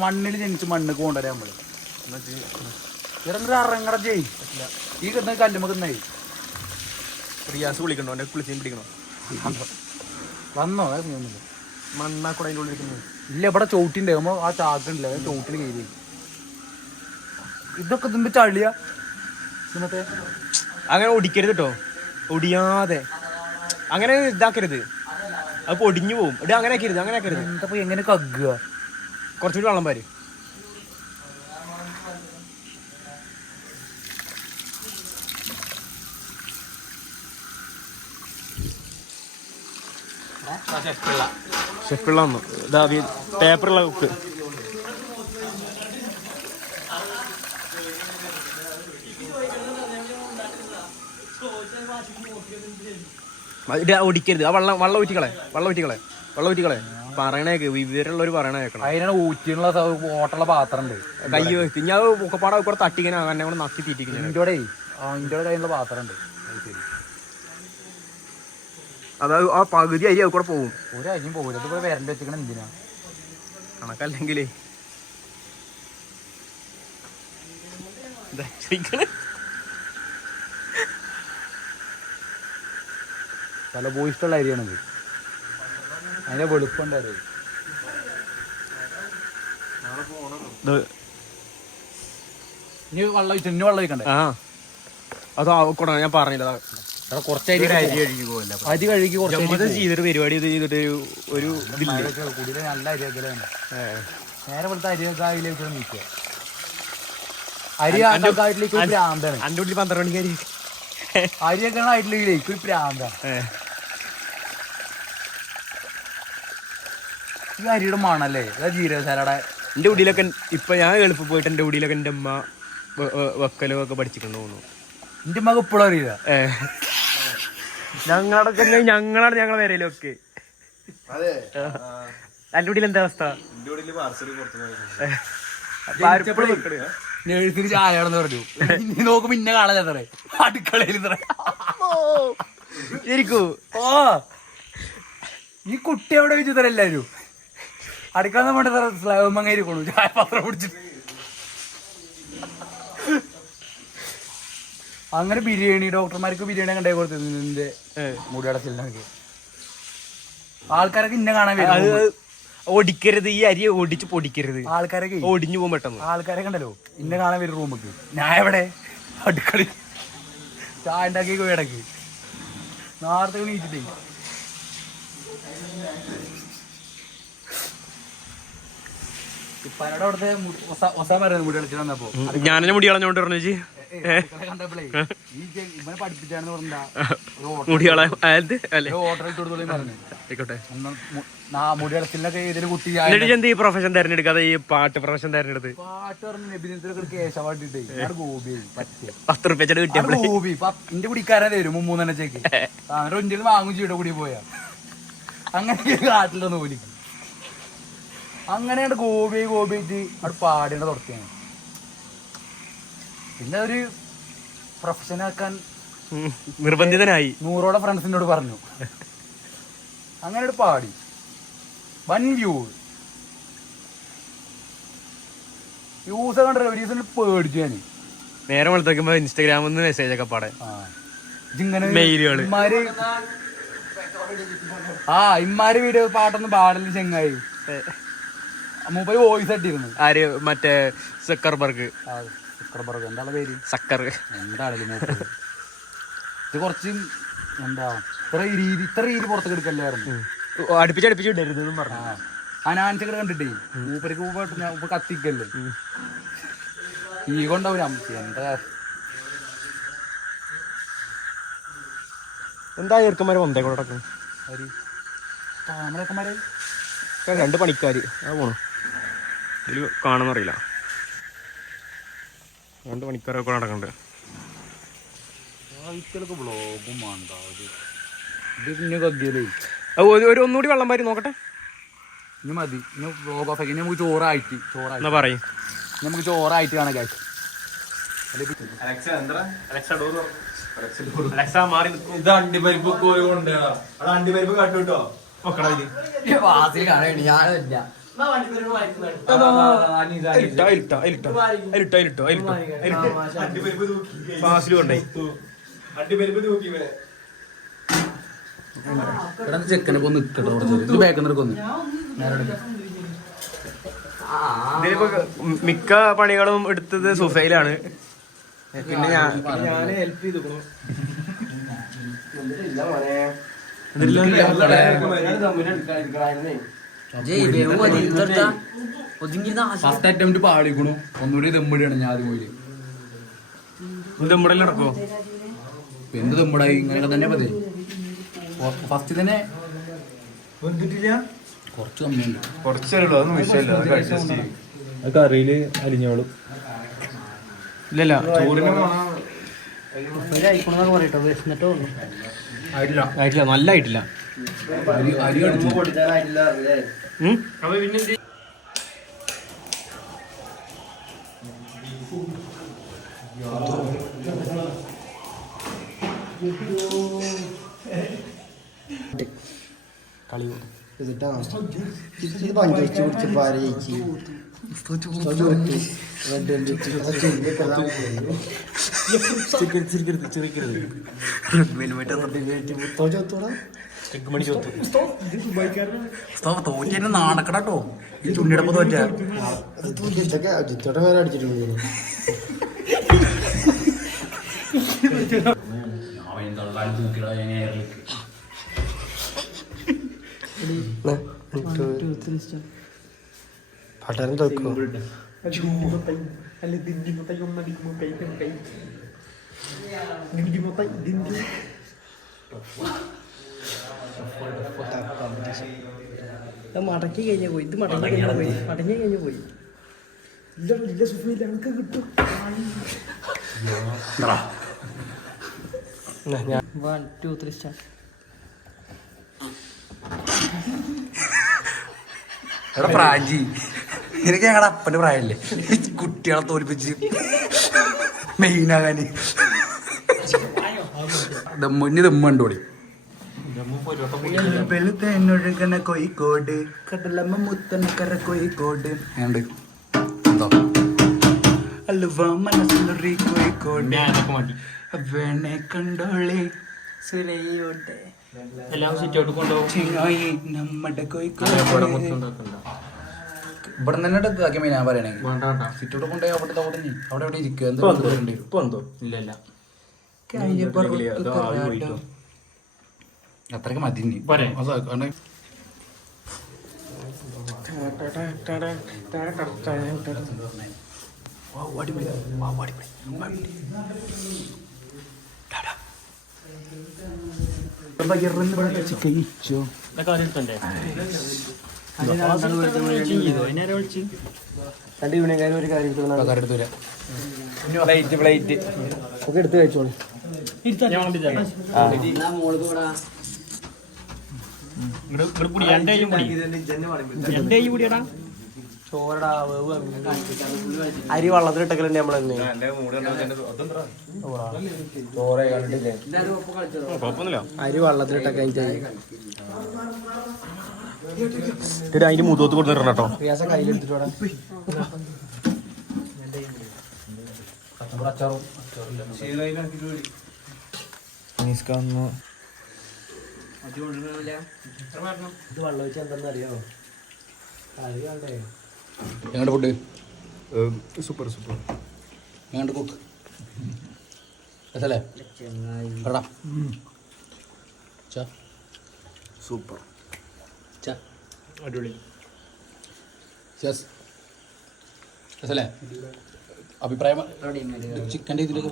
മണ്ണിൽ ജനിച്ച് മണ്ണിക്ക് കൊണ്ടുവരാൻ നമ്മള്. ഇടന്നൊരു അറങ്ങട ചെയ്. ഈ കിട്ടുന്ന കല്ലുമ്പോ തിന്നായി. റിയാസ് വിളിക്കണോ? എന്നെ കുളിച്ചും പിടിക്കണോ? വന്നോ? മണ്ണാക്കൂടെ അതിൻ്റെ ഉള്ളിൽ ഇല്ല. ഇവിടെ ചോട്ടിണ്ട്. നമ്മൾ ആ ചാക്കുണ്ടല്ലേ, ചോട്ടിൽ കയറി. ഇതൊക്കെ തിമ്പ് ചളിയാ. ഇന്നത്തെ അങ്ങനെ ഒടിക്കരുത് കേട്ടോ. ഒടിയാതെ അങ്ങനെ ഇതാക്കരുത്. അത് പൊടിഞ്ഞു പോവും. ഇത് അങ്ങനെ ആക്കരുത്. അങ്ങനെ ആക്കരുത്. എന്താ എങ്ങനെ കഗ്ഗുക? കുറച്ചുകൂടി വെള്ളം പാര്. ഷെഫിള്ള ഇതാ പേപ്പറുള്ള കുക്ക്. ഒടിക്കരുത്. ആ വെള്ളം ഊറ്റിക്കളെ. വെള്ളം ഊറ്റിക്കളെ. പറയണേക്ക് വിവരമുള്ളവർ പറയണ കേൾക്കണം. അതിനാണ് ഊറ്റിയുള്ള ഓട്ടുള്ള പാത്രം ഉണ്ട്. കൈ ഞാൻ ഒക്കെപ്പാടെ കൂടെ തട്ടിങ്ങനെ എന്നെ കൂടെ നക്കി തീറ്റിക്കുന്നത്. ഇന്ത്യയുടെ കയ്യിലുള്ള പാത്രം ഉണ്ട്. അതായത് ആ പകുതി അരി അത് കൂടെ പോകും. ഒരു അരിയും പോകില്ല. ഇതിപ്പോ വരണ്ട വെച്ചിരിക്കണ എന്തിനാ? കണക്കല്ലെങ്കിലേ പല പോയിഷ്ടമുള്ള അരിയാണിത്. അതിന്റെ വെളുപ്പുണ്ടായിരുന്നു. ഇനി വെള്ളം ഒഴിക്കണ്ടേ? ആ അത് ഞാൻ പറഞ്ഞില്ല. കുറച്ച് അരി കഴുകി കുറച്ച് ചെയ്തിട്ട് പരിപാടി ചെയ്തിട്ട് ഒരു കൂടുതൽ നല്ല അരി വെക്കലാണ്. നേരെ പോലത്തെ അരി അതിലേക്ക് നീക്കുക. അരി ആയിട്ടിലേക്ക് ഒരു പ്രാന്താണ്. അന്റെ വീട്ടിൽ 12 മണിക്ക് അരി വെക്കണ ആയിട്ടിലേക്ക് ഒരു പ്രാന്താണ്. ഈ അരിയുടെ മണല്ലേ? ജീരകശാലയുടെ എന്റെ വീട്ടിലൊക്കെ ഇപ്പൊ ഞാൻ എളുപ്പം പോയിട്ട് എന്റെ വീട്ടിലൊക്കെ എന്റെ അമ്മ വെക്കലും ഒക്കെ പഠിച്ചിട്ടുണ്ട് തോന്നുന്നു. എന്റെ മക ഇപ്പോഴും അറിയില്ല. ഞങ്ങളാണ് ഞങ്ങളെ വരയിലൊക്കെ. എന്റെ വീട്ടിൽ എന്താ അവസ്ഥ? നേഴ്സിന് ചായയാണെന്ന് പറഞ്ഞു. നോക്കുമ്പോ ഇന്നെ കാണാൻ സാറേ അടുക്കളയിൽ ശരിക്കൂ. ഓ ഈ കുട്ടി എവിടെ വെച്ചു തരാം എല്ലാരും അടുക്കള വേണ്ട സാറേ. സ്ലാബ് മങ്ങായിരിക്കണു ചായ പാത്രം പിടിച്ചിട്ട്. അങ്ങനെ ബിരിയാണി ഡോക്ടർമാർക്ക് ബിരിയാണി കണ്ടേ കൊടുത്തത് നിന്റെ മുടി അടച്ചില്ലെങ്കിൽ ആൾക്കാരൊക്കെ ഇന്നെ കാണാൻ വരും. ഒടിക്കരുത്, ഈ അരി ഒടിച്ച് പൊടിക്കരുത്, ആൾക്കാരൊക്കെ ഒടിഞ്ഞു പോകും പെട്ടെന്ന്. ആൾക്കാരൊക്കെ ഉണ്ടല്ലോ ഇന്നെ കാണാൻ വരും റൂമിക്ക്. ഞാൻ എവിടെ അടുക്കളി ചായ ഉണ്ടാക്കി ഇടക്ക് നേരത്തെ നീച്ചിട്ടേ ഇപ്പനോട് അവിടുത്തെ ഒസാൻ പറയുന്നത് മുടി അടച്ചു വന്നപ്പോ ഞാനെ മുടി കളഞ്ഞോണ്ട് പറഞ്ഞു കണ്ടപ്പോഴേ ഇവനെ പഠിപ്പിച്ചാണെന്ന് പറഞ്ഞാ മുടി കളയാൻ ഓർഡർ ഇട്ട് കൊടുത്തോളൂ പറഞ്ഞു. ആയിക്കോട്ടെ. മുടി അടച്ചിലൊക്കെ ഏതൊരു കുട്ടി എന്ത് ഈ പ്രൊഫഷൻ തെരഞ്ഞെടുക്കാതെ ഈ പാട്ട് പ്രൊഫഷൻ തെരഞ്ഞെടുത്ത്? പാട്ട് പറഞ്ഞ നബിദിനത്തിലൊക്കെ കേശവാട്ടിട്ടേ ഗോപി പറ്റേ 10 റുപ്യ കിട്ടിയപ്പോൾ ഗോപി എന്റെ കുടിക്കാരൻ തരും 3 ചേക്ക് അങ്ങനെ ഒഞ്ചിൽ വാങ്ങും ചീടെ കൂടി പോയാ അങ്ങനെ കാട്ടിലൊന്ന് പോലിക്കും. അങ്ങനെയാണ് ഗോപിയിട്ട് അവിടെ പാടേണ്ട തുടക്കുകയാണ്. പിന്നെ ഒരു പ്രൊഫഷനാക്കാൻ നിർബന്ധിതനായി 100 ഫ്രണ്ട്സിനോട് പറഞ്ഞു. അങ്ങനെ പാടി 1 വ്യൂ യൂസ് കണ്ടല്ലോ. ഒരു ദിവസം പേടിച്ചു ഞാൻ. നേരെ വെളുത്തേക്കുമ്പോ ഇൻസ്റ്റാഗ്രാമിൽ നിന്ന് മെസ്സേജ് ഒക്കെ പാടെ ഇമ്മാര് വീഡിയോ പാട്ടൊന്നും പാടല് ചെങ്ങായി. മൂപ്പര് വോയിസ് ഇട്ടിരുന്നു. ആര്? മറ്റേ സക്കർബർഗ്. എന്താണ് പേര്? സക്കർ. എന്താണല്ലോ മൂപ്പര് ഇത് കുറച്ച് എന്താ ഇത്ര രീതി പുറത്തേക്ക് എടുക്കല്ലായിരുന്നു. അടുപ്പിച്ച് ഇടരുതെന്നും പറഞ്ഞു. അനാൻസൊക്കെ കണ്ടിട്ടേ മൂപ്പർക്ക് കത്തിക്കല്ലേ ഈ കൊണ്ടാവൂല. എന്താ ചെറുക്കന്മാരെ വന്നേ കൂടെ നടക്കും? താമരക്കന്മാരെ 2 പണിക്കാര് പോണു. ഇതിൽ കാണുന്നറിയില്ല. 2 പണിക്കാരൊക്കെ നടക്കണ്ട്. വ്ളോഗും ഇത് ഒന്നുകൂടി വെള്ളം പാരി നോക്കട്ടെ. ഇനി മതി. ഇനി വ്ളോഗ് ഓഫ് ആക്കി. ഇനി നമുക്ക് ചോറായിട്ട് എന്നാ പറയും. നമുക്ക് ചോറായിട്ട് കാണാൻ കാശ്. ഇത് അണ്ടിപ്പരിപ്പ് കോഴി കൊണ്ടുപോയാ അണ്ടിപ്പരിപ്പ് കാട്ടു കേട്ടോ. ചെക്കനെ കൊന്ന് നിക്കട്ടോ ബാക്കൊന്ന് ഇതിലിപ്പോ മിക്ക പണികളും എടുത്തത് സുഫയിലാണ്. പിന്നെ ഞാൻ ഹെൽപ്പ് ചെയ്തു. ഫസ്റ്റ് അറ്റംപ്റ്റ് പാടിക്കണു. ഒന്നുകൂടി ദമ്മിടിയാണ് ഞാൻ ആദ്യം പോയി. ദമ്മിടൽ നടക്കുമോ? എന്ത് ദമ്മിടായി? ഇങ്ങനെയൊക്കെ തന്നെ മതി. ഫസ്റ്റ് തന്നെ കുറച്ച് കമ്മിയുണ്ട്. കുറച്ചുള്ളൂ, അതൊന്നും വിഷയമില്ല. കറിയില് അരിഞ്ഞോളും. ഇല്ലല്ല ചോറിന് ആയിട്ടില്ല, നല്ല ആയിട്ടില്ല. അരി അടിച്ചു. കളി പഞ്ചടിച്ച് കുടിച്ചപ്പോ ആര് ജയിച്ചു? തോറ്റ നാണക്കടട്ടോ ഈ ചുണ്ടിടപ്പ് തോറ്റ ജിത്തോടെ വേറെ അടിച്ചിട്ടുണ്ട്. പട്ടരം തോക്കോ? മടക്കി കഴിഞ്ഞ പോയി. ഇത് മടക്കി കഴിഞ്ഞ പോയി. ഇല്ല സുഫിയില്ല, എനിക്ക് കിട്ടും. 1 2 3 സ്റ്റാർട്ട്. എടാ പ്രാജി, എനിക്ക് ഞങ്ങളുടെ അപ്പന്റെ പ്രായല്ലേ കുട്ടികളെ തോൽപ്പിച്ച് മെയിനാകാന്. ദമ്മുഞ്ഞ് ദമ്മുണ്ടോടി. വെളുത്തെന്നൊഴുകണ കോഴിക്കോട് കടലമ്മ മുത്തനക്കര കോഴിക്കോട്. എന്തോ അലുവ മനസ്സിലൊരു കോഴിക്കോട് ഞാനൊക്കെ മതി വേണേ കണ്ടോളി സുരയോട്ടെ എല്ലാം സിറ്റോട്ട് കൊണ്ടുപോകും ചിങ്ങോയി നമ്മുടെ കോഴിക്കോട് ഇവിടെ മൊത്തം ഉണ്ടാക്കണ്ട ഇവിടെ തന്നെ എടുത്താക്കിയ ഞാൻ പറയണെങ്കിൽ വേണ്ട വേണ്ട സിറ്റോട്ട് കൊണ്ടുപോയി അവിടെ അവിടെ അവിടെ എവിടെ ഇരിക്കുക ഇപ്പൊ എന്തോ ഇപ്പൊ എന്തോ ഇല്ല ഇല്ല അത്രയ്ക്ക് മതി ഇനി. പോരെ? അത് കാരണം ഇതൊക്കെ ആദ്യം എടുത്തണ്ടേ രണ്ട് ഇവനെക്കാരും ഒരു കാര്യം എടുത്തൂല പ്ലേറ്റ് പ്ലേറ്റ് ഒക്കെ എടുത്ത് കഴിച്ചോളൂ ഞാൻ വിളിപ്പിച്ചേക്കാം. ഇങ്ങട് കുടി, എൻ്റെ കയ്യും കുടി. എൻ്റെ കയ്യും കുടിയടാ. ചോറടാ വേവ് അരി വള്ളത്തിലിട്ടക്കലുണ്ട് നമ്മൾ തന്നെ ചോറെ കണ്ടില്ലേ കുഴപ്പമൊന്നുമില്ല. അരി വള്ളത്തിലിട്ടൊക്കെ അതിന്റെ മുതത്ത് കൊടുത്തിടണം കേട്ടോ റിയാസ കയ്യിലെടുത്തിട്ടോടാ ഇത് വെള്ളം വെച്ചാൽ എന്താണെന്ന് അറിയാമോ കറി വേണ്ടേ എങ്ങോട്ട് ഫുഡ് സൂപ്പർ സൂപ്പർ എങ്ങോട്ട് കുക്ക് രസല്ലേ പറടാ ചാ സൂപ്പർ ചാ അടിപൊളി. യെസ് രസല്ലേ അഭിപ്രായം ചിക്കൻ്റെ ഇതിലൊക്കെ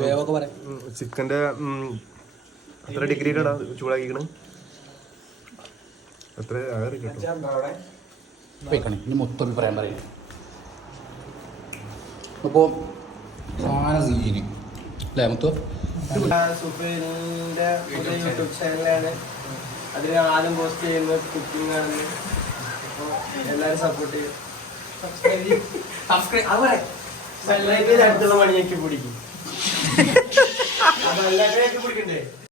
വേവൊക്കെ പറയാം ചിക്കൻ്റെ എത്ര ഡിഗ്രിയിലാണ് ചൂടാക്കിക്കണ് എത്ര ആറ് കിട്ടും വെക്കണം ഇനി മൊത്തം അഭിപ്രായം പറയാം അപ്പോൾ സാധന സീന് അല്ലേ മൊത്തം സുപ്രീലിന്റെ പുതിയ യൂട്യൂബ് ചാനലാണ് അതിൽ ആദ്യം പോസ്റ്റ് ചെയ്യുന്നത് കുക്കിംഗ് ആണ് അപ്പോൾ എല്ലാവരും സപ്പോർട്ട് ചെയ്യും അടുത്തുള്ള പണിയൊക്കെ പിടിക്കും അപ്പൊ എല്ലാവരും പിടിക്കണ്ടേ